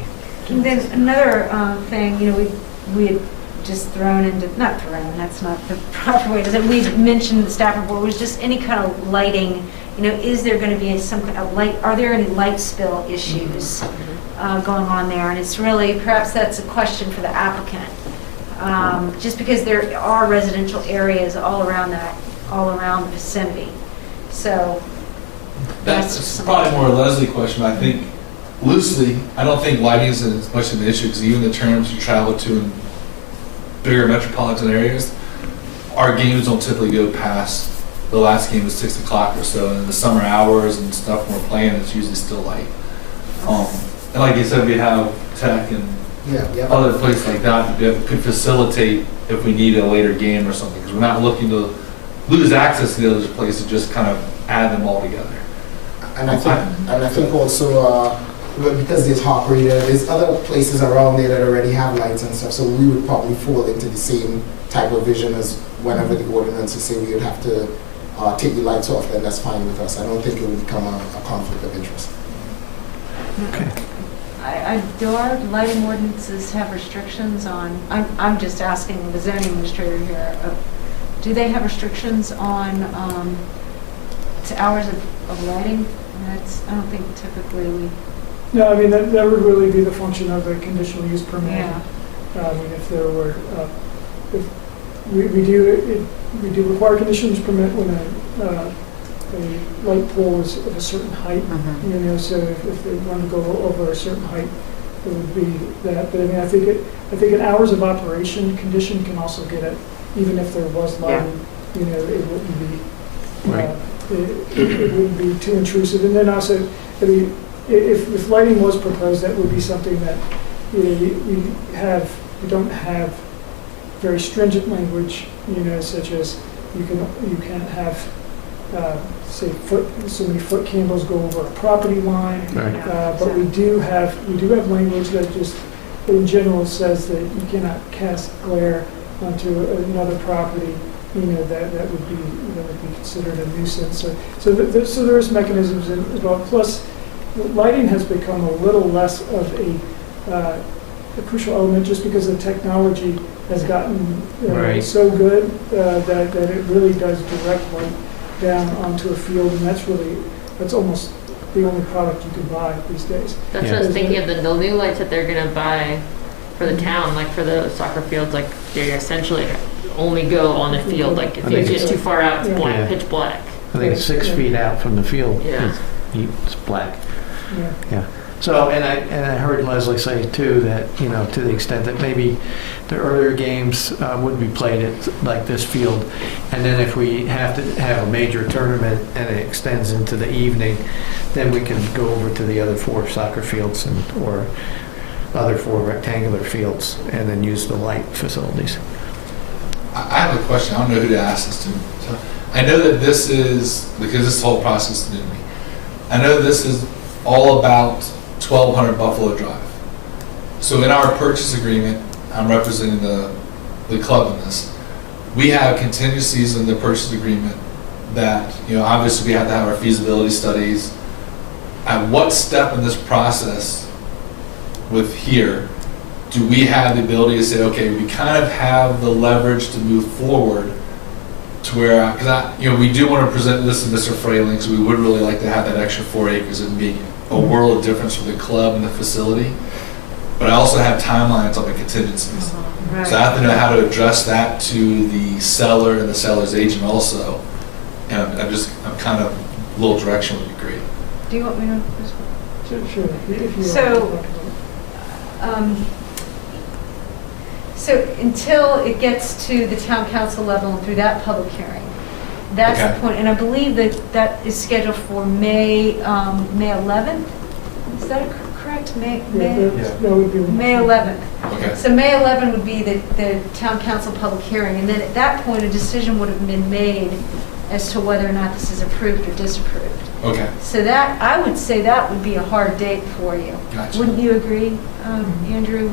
And then another thing, you know, we had just thrown into, not thrown, that's not the proper way to say it. We mentioned the staff report was just any kind of lighting. You know, is there going to be some kind of light, are there any light spill issues going on there? And it's really, perhaps that's a question for the applicant. Just because there are residential areas all around the vicinity. So That's just probably more a Leslie question. I think loosely, I don't think lighting is as much of an issue, because even the terms you travel to in bigger metropolitan areas, our games don't typically go past, the last game is 6 o'clock or so, and in the summer hours and stuff when we're playing, it's usually still light. And like you said, we have Tech and other places like that could facilitate if we need a later game or something, because we're not looking to lose access to the other places, just kind of add them all together. And I think also because there's Hawk Radar, there's other places around there that already have lights and stuff, so we would probably fall into the same type of vision as whenever the ordinances say we would have to take the lights off, then that's fine with us. I don't think it would become a conflict of interest. Okay. do our lighting ordinances have restrictions on, I'm just asking the zoning administrator here, do they have restrictions on to hours of of lighting? I don't think typically we, No, I mean, that would really be the function of a conditional use permit. yeah. I mean, if there were, if we do require conditional use permit when a light pole is of a certain height, you know, so if they want to go over a certain height, it would be that. But I mean, I think an hours of operation condition can also get it, even if there was lighting, you know, it wouldn't be, Right. it wouldn't be too intrusive. And then also, I mean, if lighting was proposed, that would be something that, you know, we don't have very stringent language, you know, such as you can't have, say, so many foot candles go over a property line. Right. But we do have language that just, in general, says that you cannot cast glare onto another property, you know, that would be considered a nuisance. So there's mechanisms involved. Plus, lighting has become a little less of a crucial element just because the technology has gotten Right. so good that it really does direct light down onto a field, and that's almost the only product you can buy these days. That's Yeah. what I was thinking of, the new lights that they're gonna buy for the town, like for the soccer fields, like they essentially only go on the field, like if I you think get it's- too far out, it's black, Yeah. pitch black. I think it's 6 feet out from the field. Yeah. It's black. Yeah. So, and I heard Leslie say too that, you know, to the extent that maybe the earlier games would be played at like this field, and then if we have to have a major tournament and it extends into the evening, then we can go over to the other 4 soccer fields or other 4 rectangular fields and then use the light facilities. I have a question. I don't know who to ask this to. So I know that this is, because this whole process is new to me. I know this is all about 1200 Buffalo Drive. So in our purchase agreement, I'm representing the club in this. We have contingencies in the purchase agreement that, you know, obviously we have to have our feasibility studies. At what step in this process with here do we have the ability to say, okay, we kind of have the leverage to move forward to where, because you know, we do want to present this to Mr. Frayling, so we would really like to have that extra 4 acres and be a world of difference for the club and the facility. But I also have timelines on the contingencies. Right. So I have to know how to address that to the seller and the seller's agent also. And I'm kind of, a little direction would be great. Do you want me to? Sure. If you So, want to talk about it. So until it gets to the town council level and through that public hearing, that's Okay. the point. And I believe that is scheduled for May 11th. Is that correct? May That would be. May 11th. Okay. So May 11 would be the town council public hearing. And then at that point, a decision would have been made as to whether or not this is approved or disapproved. Okay. So that, I would say that would be a hard date for you. Gotcha. Wouldn't you agree, Andrew,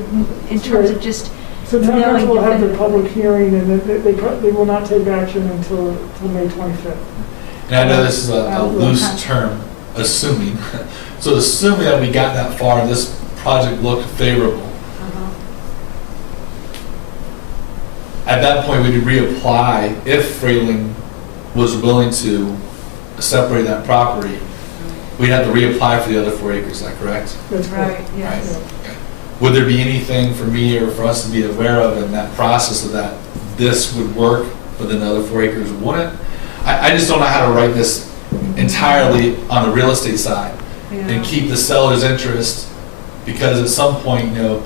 in terms of just So town knowing council will have their definitively? public hearing, and then they will not take action until May 25th. And I know this is a loose term, assuming. So assuming that we got that far, this project looked favorable. At that point, we'd reapply if Frayling was willing to separate that property. We'd have to reapply for the other 4 acres, is that correct? That's correct. Right, yes. Right. Okay. Would there be anything for me or for us to be aware of in that process of that this would work, but then the other 4 acres wouldn't? I just don't know how to write this entirely on the real estate side and keep the seller's interest, because at some point, you know,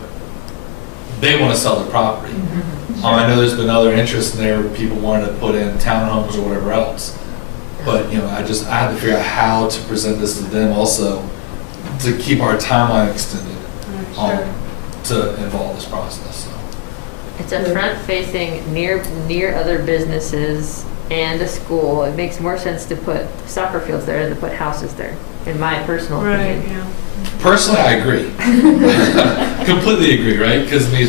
they want to sell their property. I know there's been other interest in there, people wanting to put in townhomes or whatever else. But, you know, I have to figure out how to present this to them also to keep our timeline extended to involve this process. So. It's a front facing near other businesses and a school. It makes more sense to put soccer fields there than to put houses there, in my personal opinion. yeah. Personally, I agree. Completely agree, right? Because I mean,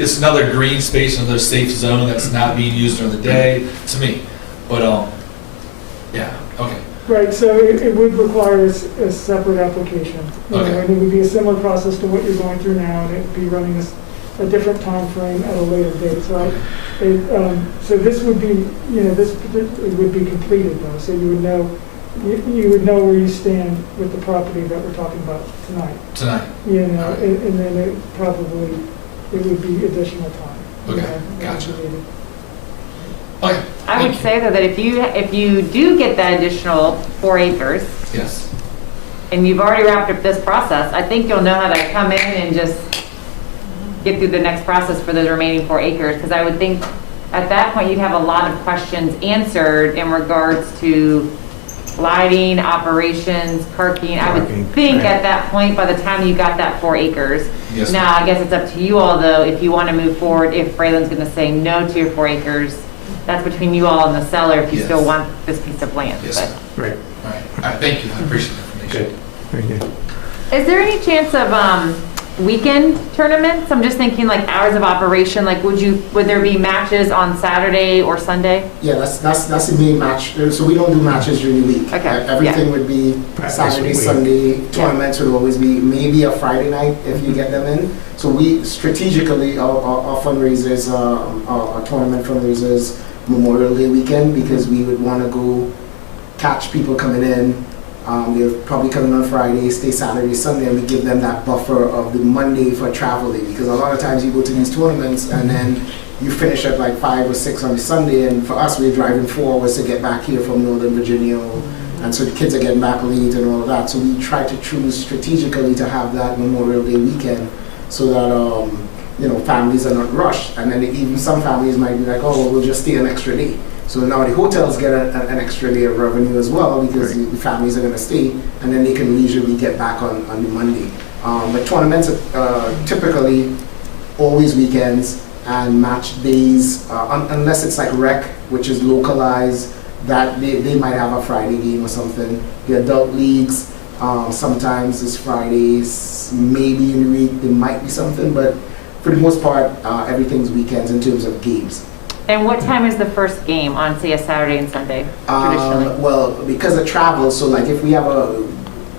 it's another green space, another safe zone that's not being used during the day, to me. But yeah, okay. Right, so it would require a separate application. You know, Okay. and it would be a similar process to what you're going through now, and it'd be running a different time frame at a later date. So, so this would be, you know, it would be completed though. So you would know you would know where you stand with the property that we're talking about tonight. Tonight. You know, and then it would be additional time. Okay, you know, gotcha. needed. Okay. I would say though that if you do get that additional 4 acres, Yes. and you've already wrapped up this process, I think you'll know how to come in and just get through the next process for the remaining 4 acres. Because I would think at that point you'd have a lot of questions answered in regards to lighting, operations, parking. I would Parking, think right. at that point, by the time you got that 4 acres. Yes, Now, ma'am. I guess it's up to you all though, if you want to move forward, if Braylon's going to say no to your 4 acres, that's between you all and the seller if you Yes. still want this piece of land. Yes, But- ma'am. Right. All right. All right, thank you. I appreciate the information. Very good. Is there any chance of weekend tournaments? I'm just thinking like hours of operation, like would there be matches on Saturday or Sunday? Yeah, that's the main match. So we don't do matches during the week. Okay, Everything would be Practice Saturday, week. Sunday. Tournaments would always be maybe a Friday night if you get them in. So we strategically, our fundraisers, our tournament fundraisers, Memorial Day weekend, because we would want to go catch people coming in. They'll probably come in on Friday, stay Saturday, Sunday, and we give them that buffer of the Monday for travel day. Because a lot of times you go to these tournaments and then you finish at like 5 or 6 on the Sunday, and for us, we're driving 4 hours to get back here from Northern Virginia, and so the kids are getting back late and all of that. So we try to choose strategically to have that Memorial Day weekend so that families are not rushed. And then even some families might be like, oh, well, we'll just stay an extra day. So now the hotels get an extra day of revenue as well because the families are going to stay, and then they can leisurely get back on the Monday. But tournaments are typically always weekends and match days, unless it's like rec, which is localized, that they might have a Friday game or something. The adult leagues, sometimes it's Fridays, maybe in the week there might be something, but for the most part, everything's weekends in terms of games. And what time is the first game on, say, a Saturday and Sunday, traditionally? Well, because of travel, so like if we have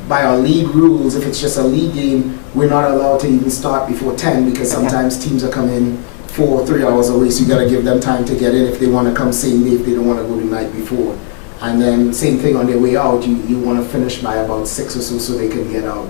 by our league rules, if it's just a league game, we're not allowed to even start before 10 because sometimes teams are coming 4 or 3 hours away, so you got to give them time to get in if they want to come same day, if they don't want to go the night before. And then same thing on their way out, you want to finish by about 6 or so they can get out.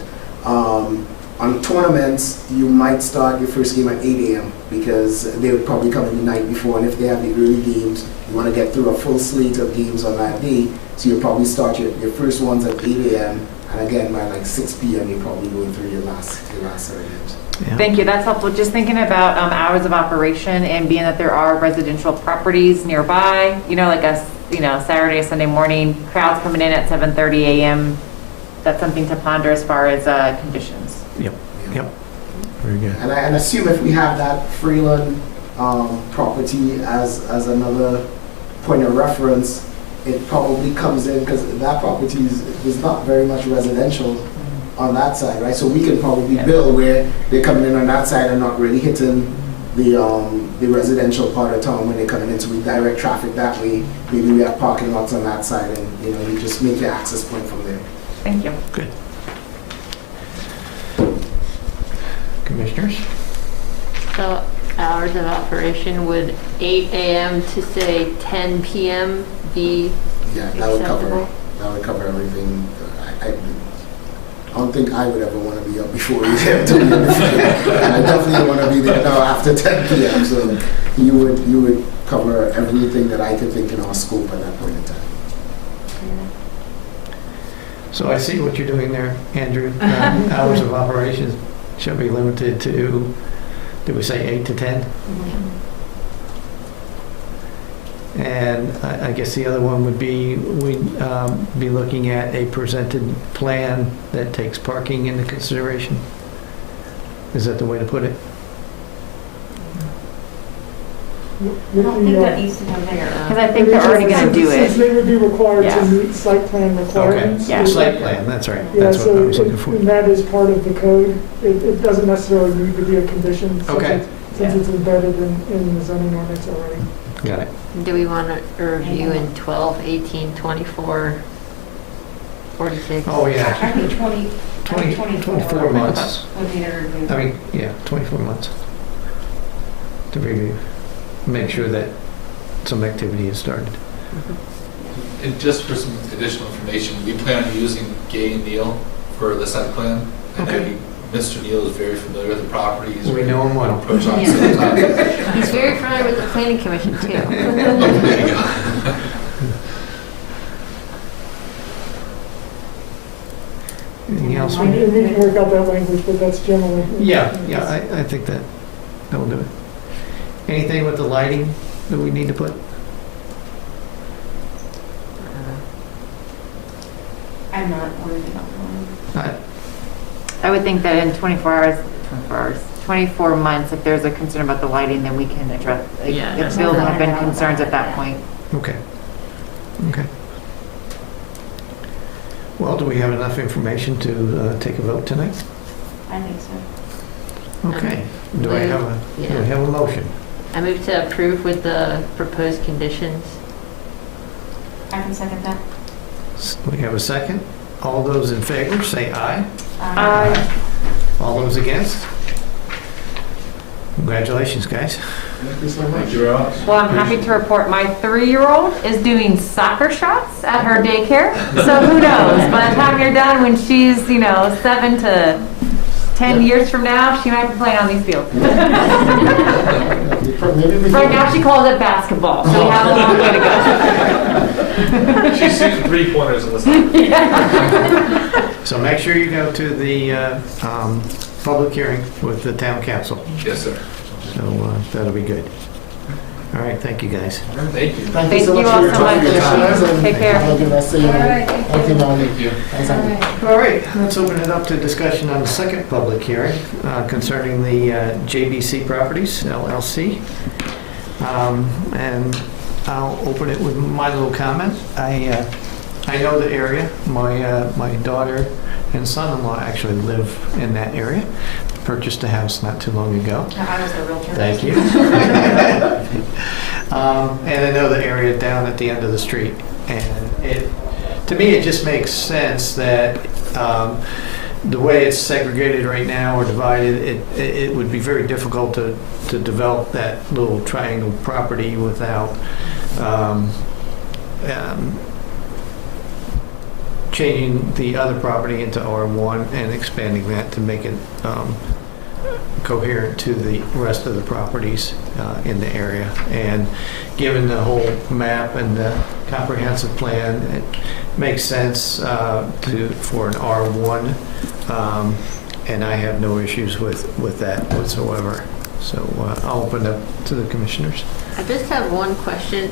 On tournaments, you might start your first game at 8 a.m. because they would probably come in the night before, and if they have the early games, you want to get through a full slate of games on that day, so you'll probably start your first ones at 8 a.m. and again by like 6 p.m. you're probably going through your last games. Yeah. Thank you, that's helpful. Just thinking about hours of operation and being that there are residential properties nearby, like a Saturday, Sunday morning, crowds coming in at 7:30 a.m. That's something to ponder as far as conditions. Yep. Very good. And I assume if we have that Freeland property as another point of reference, it probably comes in because that property is not very much residential on that side, right? So we can probably build where they're coming in on that side and not really hitting the residential part of town when they're coming in. So we direct traffic that way. Maybe we have parking lots on that side, and you just make your access point from there. Thank you. Good. Commissioners? So hours of operation, would 8 a.m. to say 10 p.m. be Yeah, acceptable? that would cover everything. I don't think I would ever want to be up before 8 a.m. to be in the field. And I definitely want to be there now after 10 p.m. So you would cover everything that I could think in our scope at that point in time. So I see what you're doing there, Andrew. Hours of operations shall be limited to, did we say 8 to 10? And I guess the other one would be, we'd be looking at a presented plan that takes parking into consideration. Is that the way to put it? With I don't think that needs to come here. Because I think they're already going to do Since it. they would be required Yeah. to meet site plan requirements. Okay, Yeah. site plan, that's right. Yeah, That's what I so was looking for. and that is part of the code. It doesn't necessarily need to be a condition Okay. since it's embedded in the zoning ordinance already. Got it. Do we want to review in 12, 18, 24, 46? Oh, yeah. I think 24 months. would need a review. I mean, yeah, 24 months to review. Make sure that some activity has started. And just for some additional information, we plan on using Gay and Neal for the site plan. And Okay. Mr. Neal is very familiar with the property. He's We know him well. approached on several times. He's very familiar with the planning commission too. There you go. Anything else? We can work out that language, but that's generally. Yeah, I think that will do it. Anything with the lighting that we need to put? I'm not worried about one. I would think that in 24 months, if there's a concern about the lighting, then we can address, like, Yeah, if Bill have been concerns at that point. Okay. Okay. Well, do we have enough information to take a vote tonight? I think so. Okay. Do I have a motion? I move to approve with the proposed conditions. I can second that. We have a second. All those in favor, say aye. Aye. All those against? Congratulations, guys. Thank you so much. Thank you very much. Well, I'm happy to report my 3-year-old is doing soccer shots at her daycare. So who knows? By the time you're done, when she's, 7 to 10 years from now, she might be playing on these fields. Right now, she calls it basketball, so we have a long way to go. She's shooting 3-pointers in the sun. So make sure you go to the public hearing with the town council. Yes, sir. So that'll be good. All right, thank you, guys. Thank you. Thank Thank you so you much all for your so time, much. commissioners, and Take care. have a good rest of your All day. right, Thank you, Melanie. Thank you. Thanks, Andy. All right, let's open it up to discussion on the second public hearing concerning the JBC Properties LLC. And I'll open it with my little comment. I know the area. My daughter and son-in-law actually live in that area. Purchased a house not too long ago. I was the realtor. Thank you. And I know the area down at the end of the street. And to me, it just makes sense that the way it's segregated right now or divided, it would be very difficult to develop that little triangle property without changing the other property into R1 and expanding that to make it coherent to the rest of the properties in the area. And given the whole map and the comprehensive plan, it makes sense for an R1, and I have no issues with that whatsoever. So I'll open up to the commissioners. I just have one question,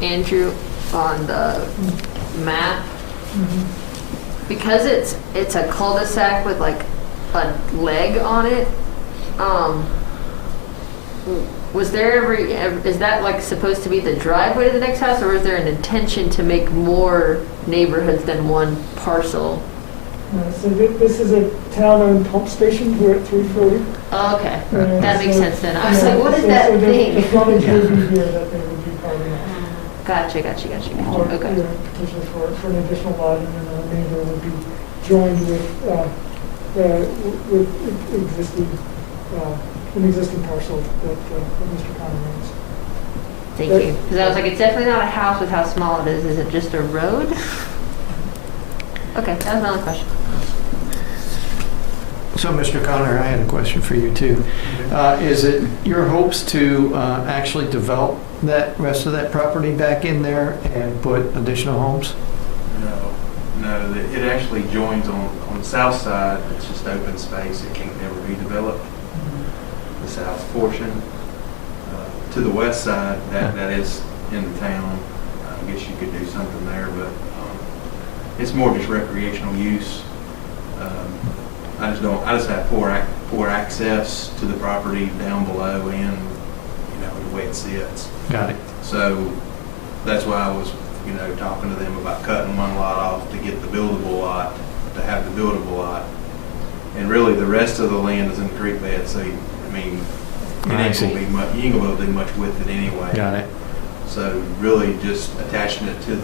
Andrew, on the map. Because it's a cul-de-sac with like a leg on it, was there ever, is that like supposed to be the driveway to the next house, or is there an intention to make more neighborhoods than one parcel? So this is a town-owned pump station here at 340. Oh, okay, that makes sense then. I was like, what is that The thing? frontage would be here that they would be carving out. Gotcha. Or, Okay. Potentially for an additional lot, and then the remainder would be joined with an existing parcel that Mr. Connor owns. Thank you. Because I was like, it's definitely not a house with how small it is. Is it just a road? Okay, that was my only question. So, Mr. Connor, I had a question for you too. Is it your hopes to actually develop that rest of that property back in there and put additional homes? No, it actually joins on the south side. It's just open space. It can't never be developed. The south portion. To the west side, that is in the town. I guess you could do something there, but it's more just recreational use. I just have poor access to the property down below and, the way it sits. Got it. So that's why I was, talking to them about cutting one lot off to get the buildable lot, to have the buildable lot. And really, the rest of the land is in the creek bed, so, you ain't gonna be able to do much with it anyway. Got it. So really just attaching it to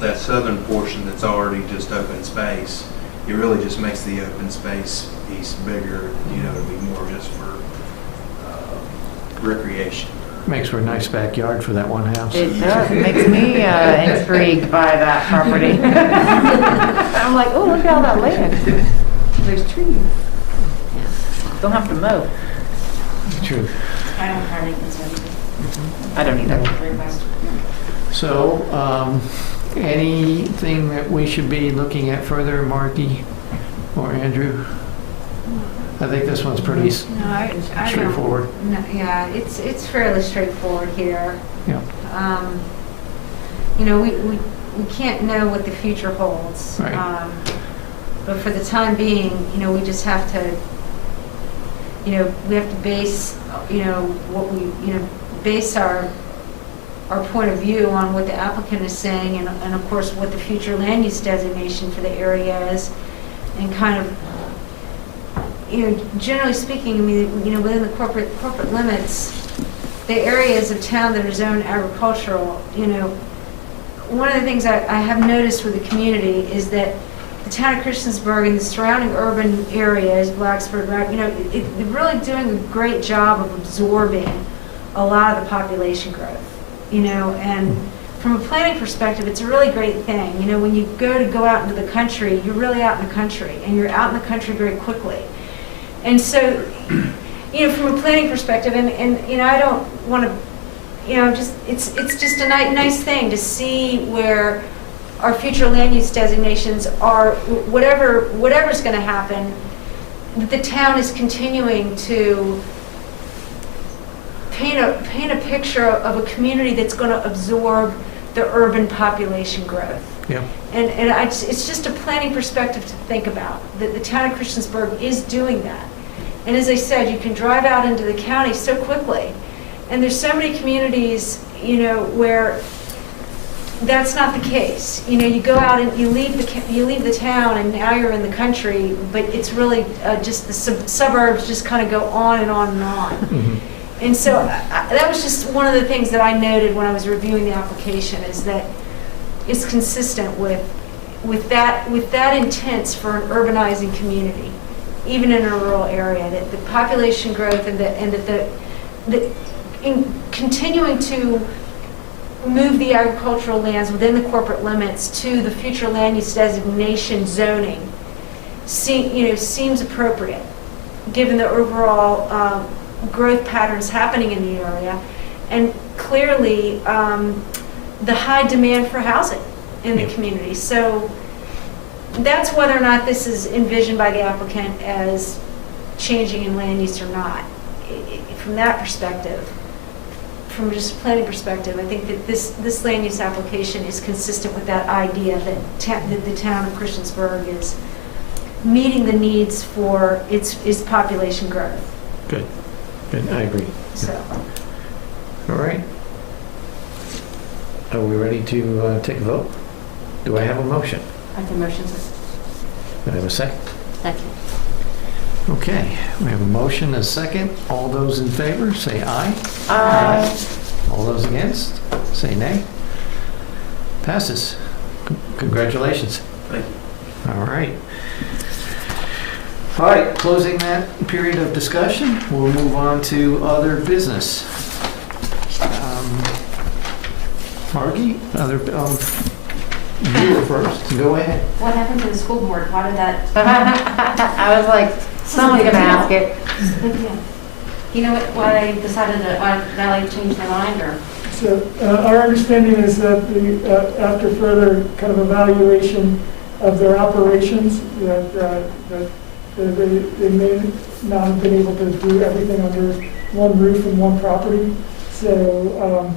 that southern portion that's already just open space, it really just makes the open space piece bigger, to be more just for recreation. Makes for a nice backyard for that one house. It does. It makes me intrigued by that property. I'm like, oh, look at all that land. There's trees. Don't have to mow. True. I don't have any concerns. I don't either. So, anything that we should be looking at further, Marky or Andrew? I think this one's pretty No, I don't. straightforward. No, yeah, it's fairly straightforward here. Yeah. You know, we can't know what the future holds. Right. But for the time being, you know, we just have to, you know, we have to base, you know, what we, you know, base our point of view on what the applicant is saying and of course what the future land use designation for the area is, and kind of, you know, generally speaking, I mean, you know, within the corporate limits, the areas of town that are zoned agricultural, you know, one of the things I have noticed with the community is that the town of Christiansburg and the surrounding urban areas, Blacksburg, you know, they're really doing a great job of absorbing a lot of the population growth, you know, and from a planning perspective, it's a really great thing. You know, when you go out into the country, you're really out in the country, and you're out in the country very quickly. And so, you know, from a planning perspective, and you know, I don't want to, you know, just it's just a nice thing to see where our future land use designations are, whatever's going to happen, that the town is continuing to paint a picture of a community that's going to absorb the urban population growth. Yeah. And it's just a planning perspective to think about, that the town of Christiansburg is doing that. And as I said, you can drive out into the county so quickly. And there's so many communities, you know, where that's not the case. You know, you go out and you leave the town and now you're in the country, but it's really just the suburbs just kind of go on and on and on. Mm-hmm. And so that was just one of the things that I noted when I was reviewing the application, is that it's consistent with that intent for an urbanizing community, even in a rural area, that the population growth and that in continuing to move the agricultural lands within the corporate limits to the future land use designation zoning seems appropriate, given the overall growth patterns happening in the area, and clearly the high demand for housing in the community. So that's whether or not this is envisioned by the applicant as changing in land use or not. From that perspective, from just a planning perspective, I think that this land use application is consistent with that idea that the town of Christiansburg is meeting the needs for its population growth. Good. Good. I agree. So. All right. Are we ready to take a vote? Do I have a motion? I can motion. Do I have a second? Second. Okay, we have a motion, a second. All those in favor, say aye. Aye. All those against, say nay. Passes. Congratulations. Thank you. All right. All right, closing that period of discussion, we'll move on to other business. Margie, you were first. Go ahead. What happened to the school board? Why did that? I was like, someone's going to ask it. You know why they decided that, why Valley changed their mind, or? So our understanding is that after further kind of evaluation of their operations, that they may not have been able to do everything under one roof and one property. So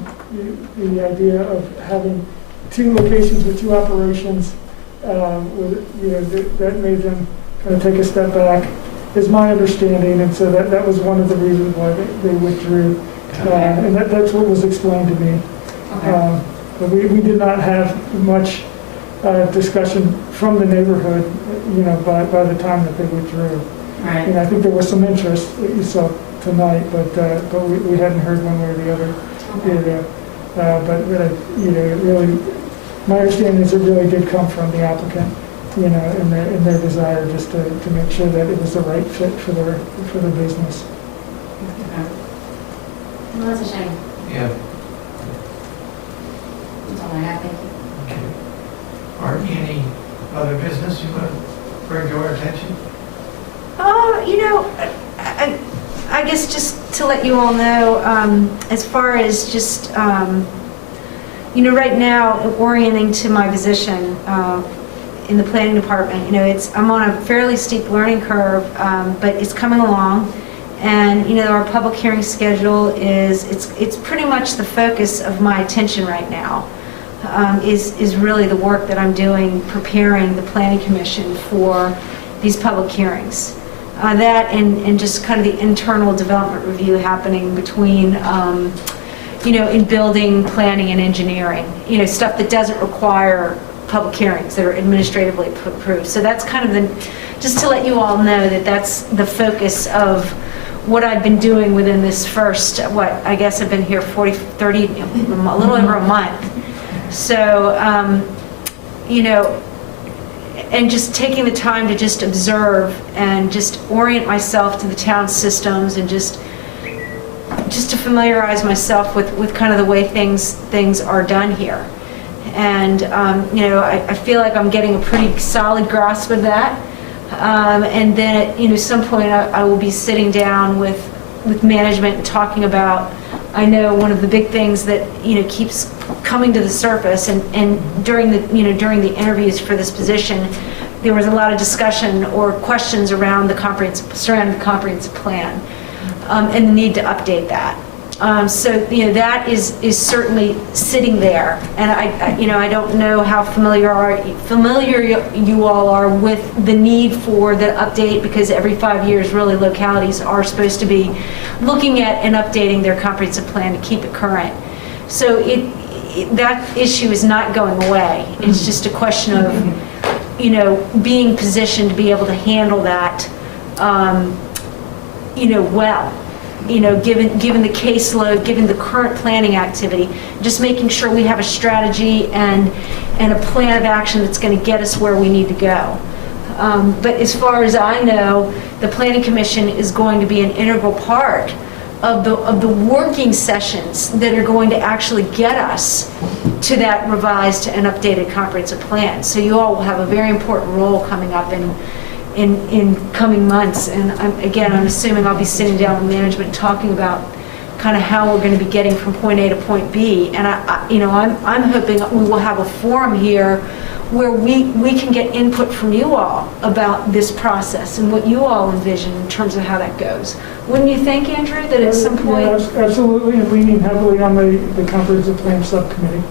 the idea of having two locations with two operations, that made them kind of take a step back, is my understanding, and so that was one of the reasons why they withdrew, and that's what was explained to me. Okay. But we did not have much discussion from the neighborhood, by the time that they withdrew. Right. And I think there was some interest that you saw tonight, but we hadn't heard one way or the other. Okay. Really, my understanding is it really did come from the applicant, in their desire just to make sure that it was the right fit for their business. Okay. Well, that's a shame. Yeah. That's all I have, thank you. Okay. Artie, any other business you want to bring to our attention? You know, I guess just to let you all know, as far as just, you know, right now, orienting to my position in the planning department, you know, I'm on a fairly steep learning curve, but it's coming along. And, you know, our public hearing schedule it's pretty much the focus of my attention right now, is really the work that I'm doing, preparing the planning commission for these public hearings. That and just kind of the internal development review happening between, you know, in building, planning, and engineering. You know, stuff that doesn't require public hearings, that are administratively approved. So that's kind of just to let you all know that that's the focus of what I've been doing within this first, I guess I've been here 30, a little over a month. So, you know, and just taking the time to just observe and just orient myself to the town systems and just to familiarize myself with kind of the way things are done here. And, you know, I feel like I'm getting a pretty solid grasp of that. And then at, you know, some point I will be sitting down with management and talking about, I know one of the big things that, you know, keeps coming to the surface, and during the interviews for this position, there was a lot of discussion or questions around surrounding the comprehensive plan, and the need to update that. So, you know, that is certainly sitting there, and I don't know how familiar you all are with the need for the update, because every 5 years, really, localities are supposed to be looking at and updating their comprehensive plan to keep it current. So that issue is not going away. It's just a question of, you know, being positioned to be able to handle that, you know, well. You know, given the caseload, given the current planning activity, just making sure we have a strategy and a plan of action that's going to get us where we need to go. But as far as I know, the Planning Commission is going to be an integral part of the working sessions that are going to actually get us to that revised and updated comprehensive plan. So you all will have a very important role coming up in coming months, and I'm assuming I'll be sitting down with management talking about kind of how we're going to be getting from point A to point B. And I'm hoping we will have a forum here where we can get input from you all about this process and what you all envision in terms of how that goes. Wouldn't you think, Andrew, that at some point? Yeah, absolutely, and leaning heavily on the comprehensive plan subcommittee,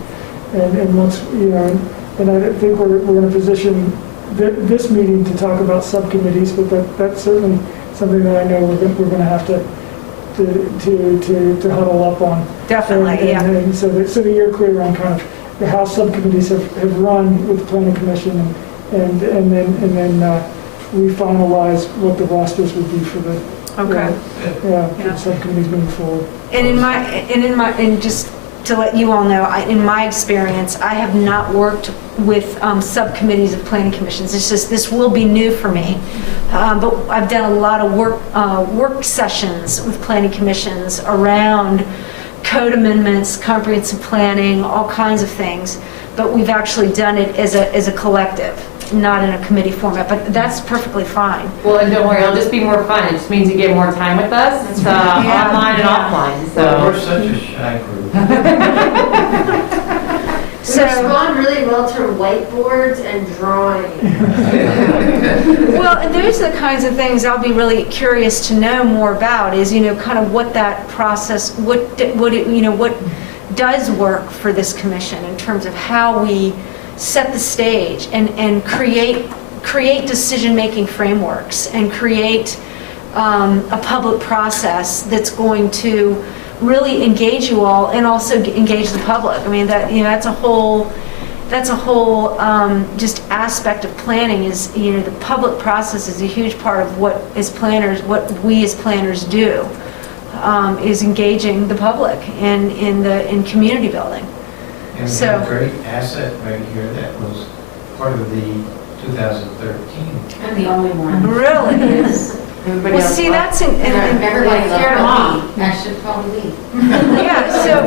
and once, you know, and I think we're in a position this meeting to talk about subcommittees, but that's certainly something that I know we're going to have to huddle up on. Definitely, and so that you're clear on kind of how subcommittees have run with the Planning Commission, and then we finalize what the rosters would be for the for the subcommittees moving forward. And just to let you all know, in my experience, I have not worked with subcommittees of planning commissions. It's just, this will be new for me. But I've done a lot of work sessions with planning commissions around code amendments, comprehensive planning, all kinds of things. But we've actually done it as a collective, not in a committee format. But that's perfectly fine. Well, and don't worry, it'll just be more fun. It just means you get more time with us. It's online and offline. So we're such a shy group. So respond really well to whiteboards and drawing. Well, and those are the kinds of things I'll be really curious to know more about, is, you know, kind of what that process, what does work for this commission in terms of how we set the stage and create decision-making frameworks and create a public process that's going to really engage you all and also engage the public. I mean, that, you know, that's a whole just aspect of planning, is, you know, the public process is a huge part of what we as planners do, is engaging the public in community building. And we have a great asset right here that was part of the 2013. I'm the only one. Really? Yes. Everybody Well, else see, left. that's, Everybody scared them off. left. I should probably leave. Yeah, so,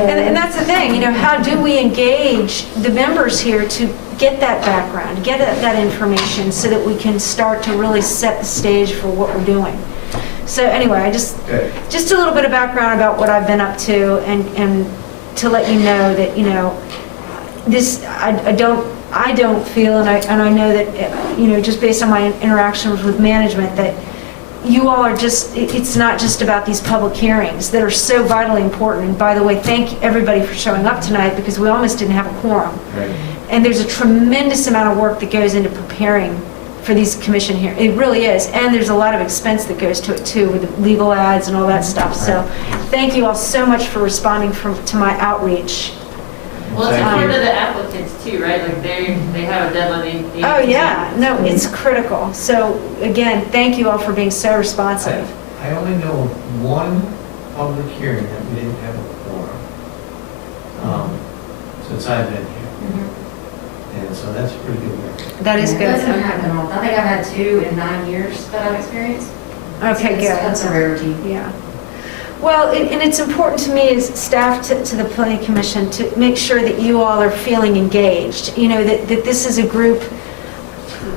and that's the thing, you know, how do we engage the members here to get that background, get that information so that we can start to really set the stage for what we're doing? So anyway, just a little bit of background about what I've been up to and to let you know that, you know, this, I don't feel, and I know that, you know, just based on my interactions with management, that you all are just, it's not just about these public hearings that are so vitally important. And by the way, thank everybody for showing up tonight, because we almost didn't have a quorum. Right. And there's a tremendous amount of work that goes into preparing for these commission hearings. It really is. And there's a lot of expense that goes to it too, with the legal ads and all that stuff. So thank you all so much for responding to my outreach. Well, it's important to the applicants too, right? Like they have a deadline. They Oh, yeah. No, it's critical. So again, thank you all for being so responsive. I only know of one public hearing that we didn't have a quorum since I've been here. And so that's a pretty good record. That is It good. doesn't happen often. I think I've had 2 in 9 years that I've experienced. Okay, good. That's a rarity. Yeah. Well, and it's important to me as staff to the Planning Commission to make sure that you all are feeling engaged. You know, that this is a group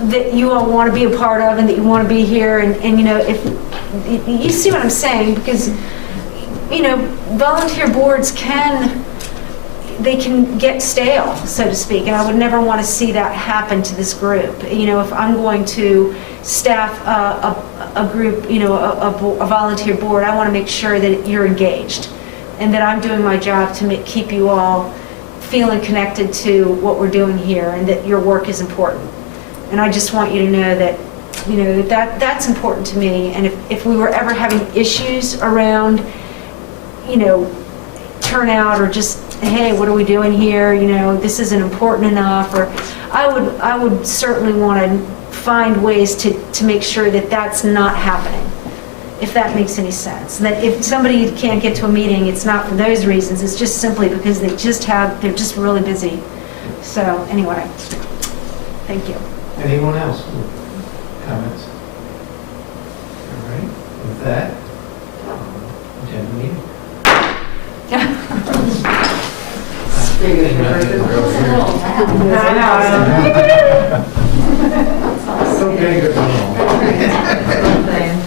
that you all want to be a part of and that you want to be here. And you know, if you see what I'm saying, because, you know, volunteer boards they can get stale, so to speak, and I would never want to see that happen to this group. You know, if I'm going to staff a group, you know, a volunteer board, I want to make sure that you're engaged and that I'm doing my job to keep you all feeling connected to what we're doing here and that your work is important. And I just want you to know that, you know, that's important to me. And if we were ever having issues around, you know, turnout or just, hey, what are we doing here? You know, this isn't important enough. Or I would certainly want to find ways to make sure that that's not happening, if that makes any sense. That if somebody can't get to a meeting, it's not for those reasons. It's just simply because they're just really busy. So anyway, thank you. Anyone else? Comments? All right, with that, agenda meeting. I know. Okay, good.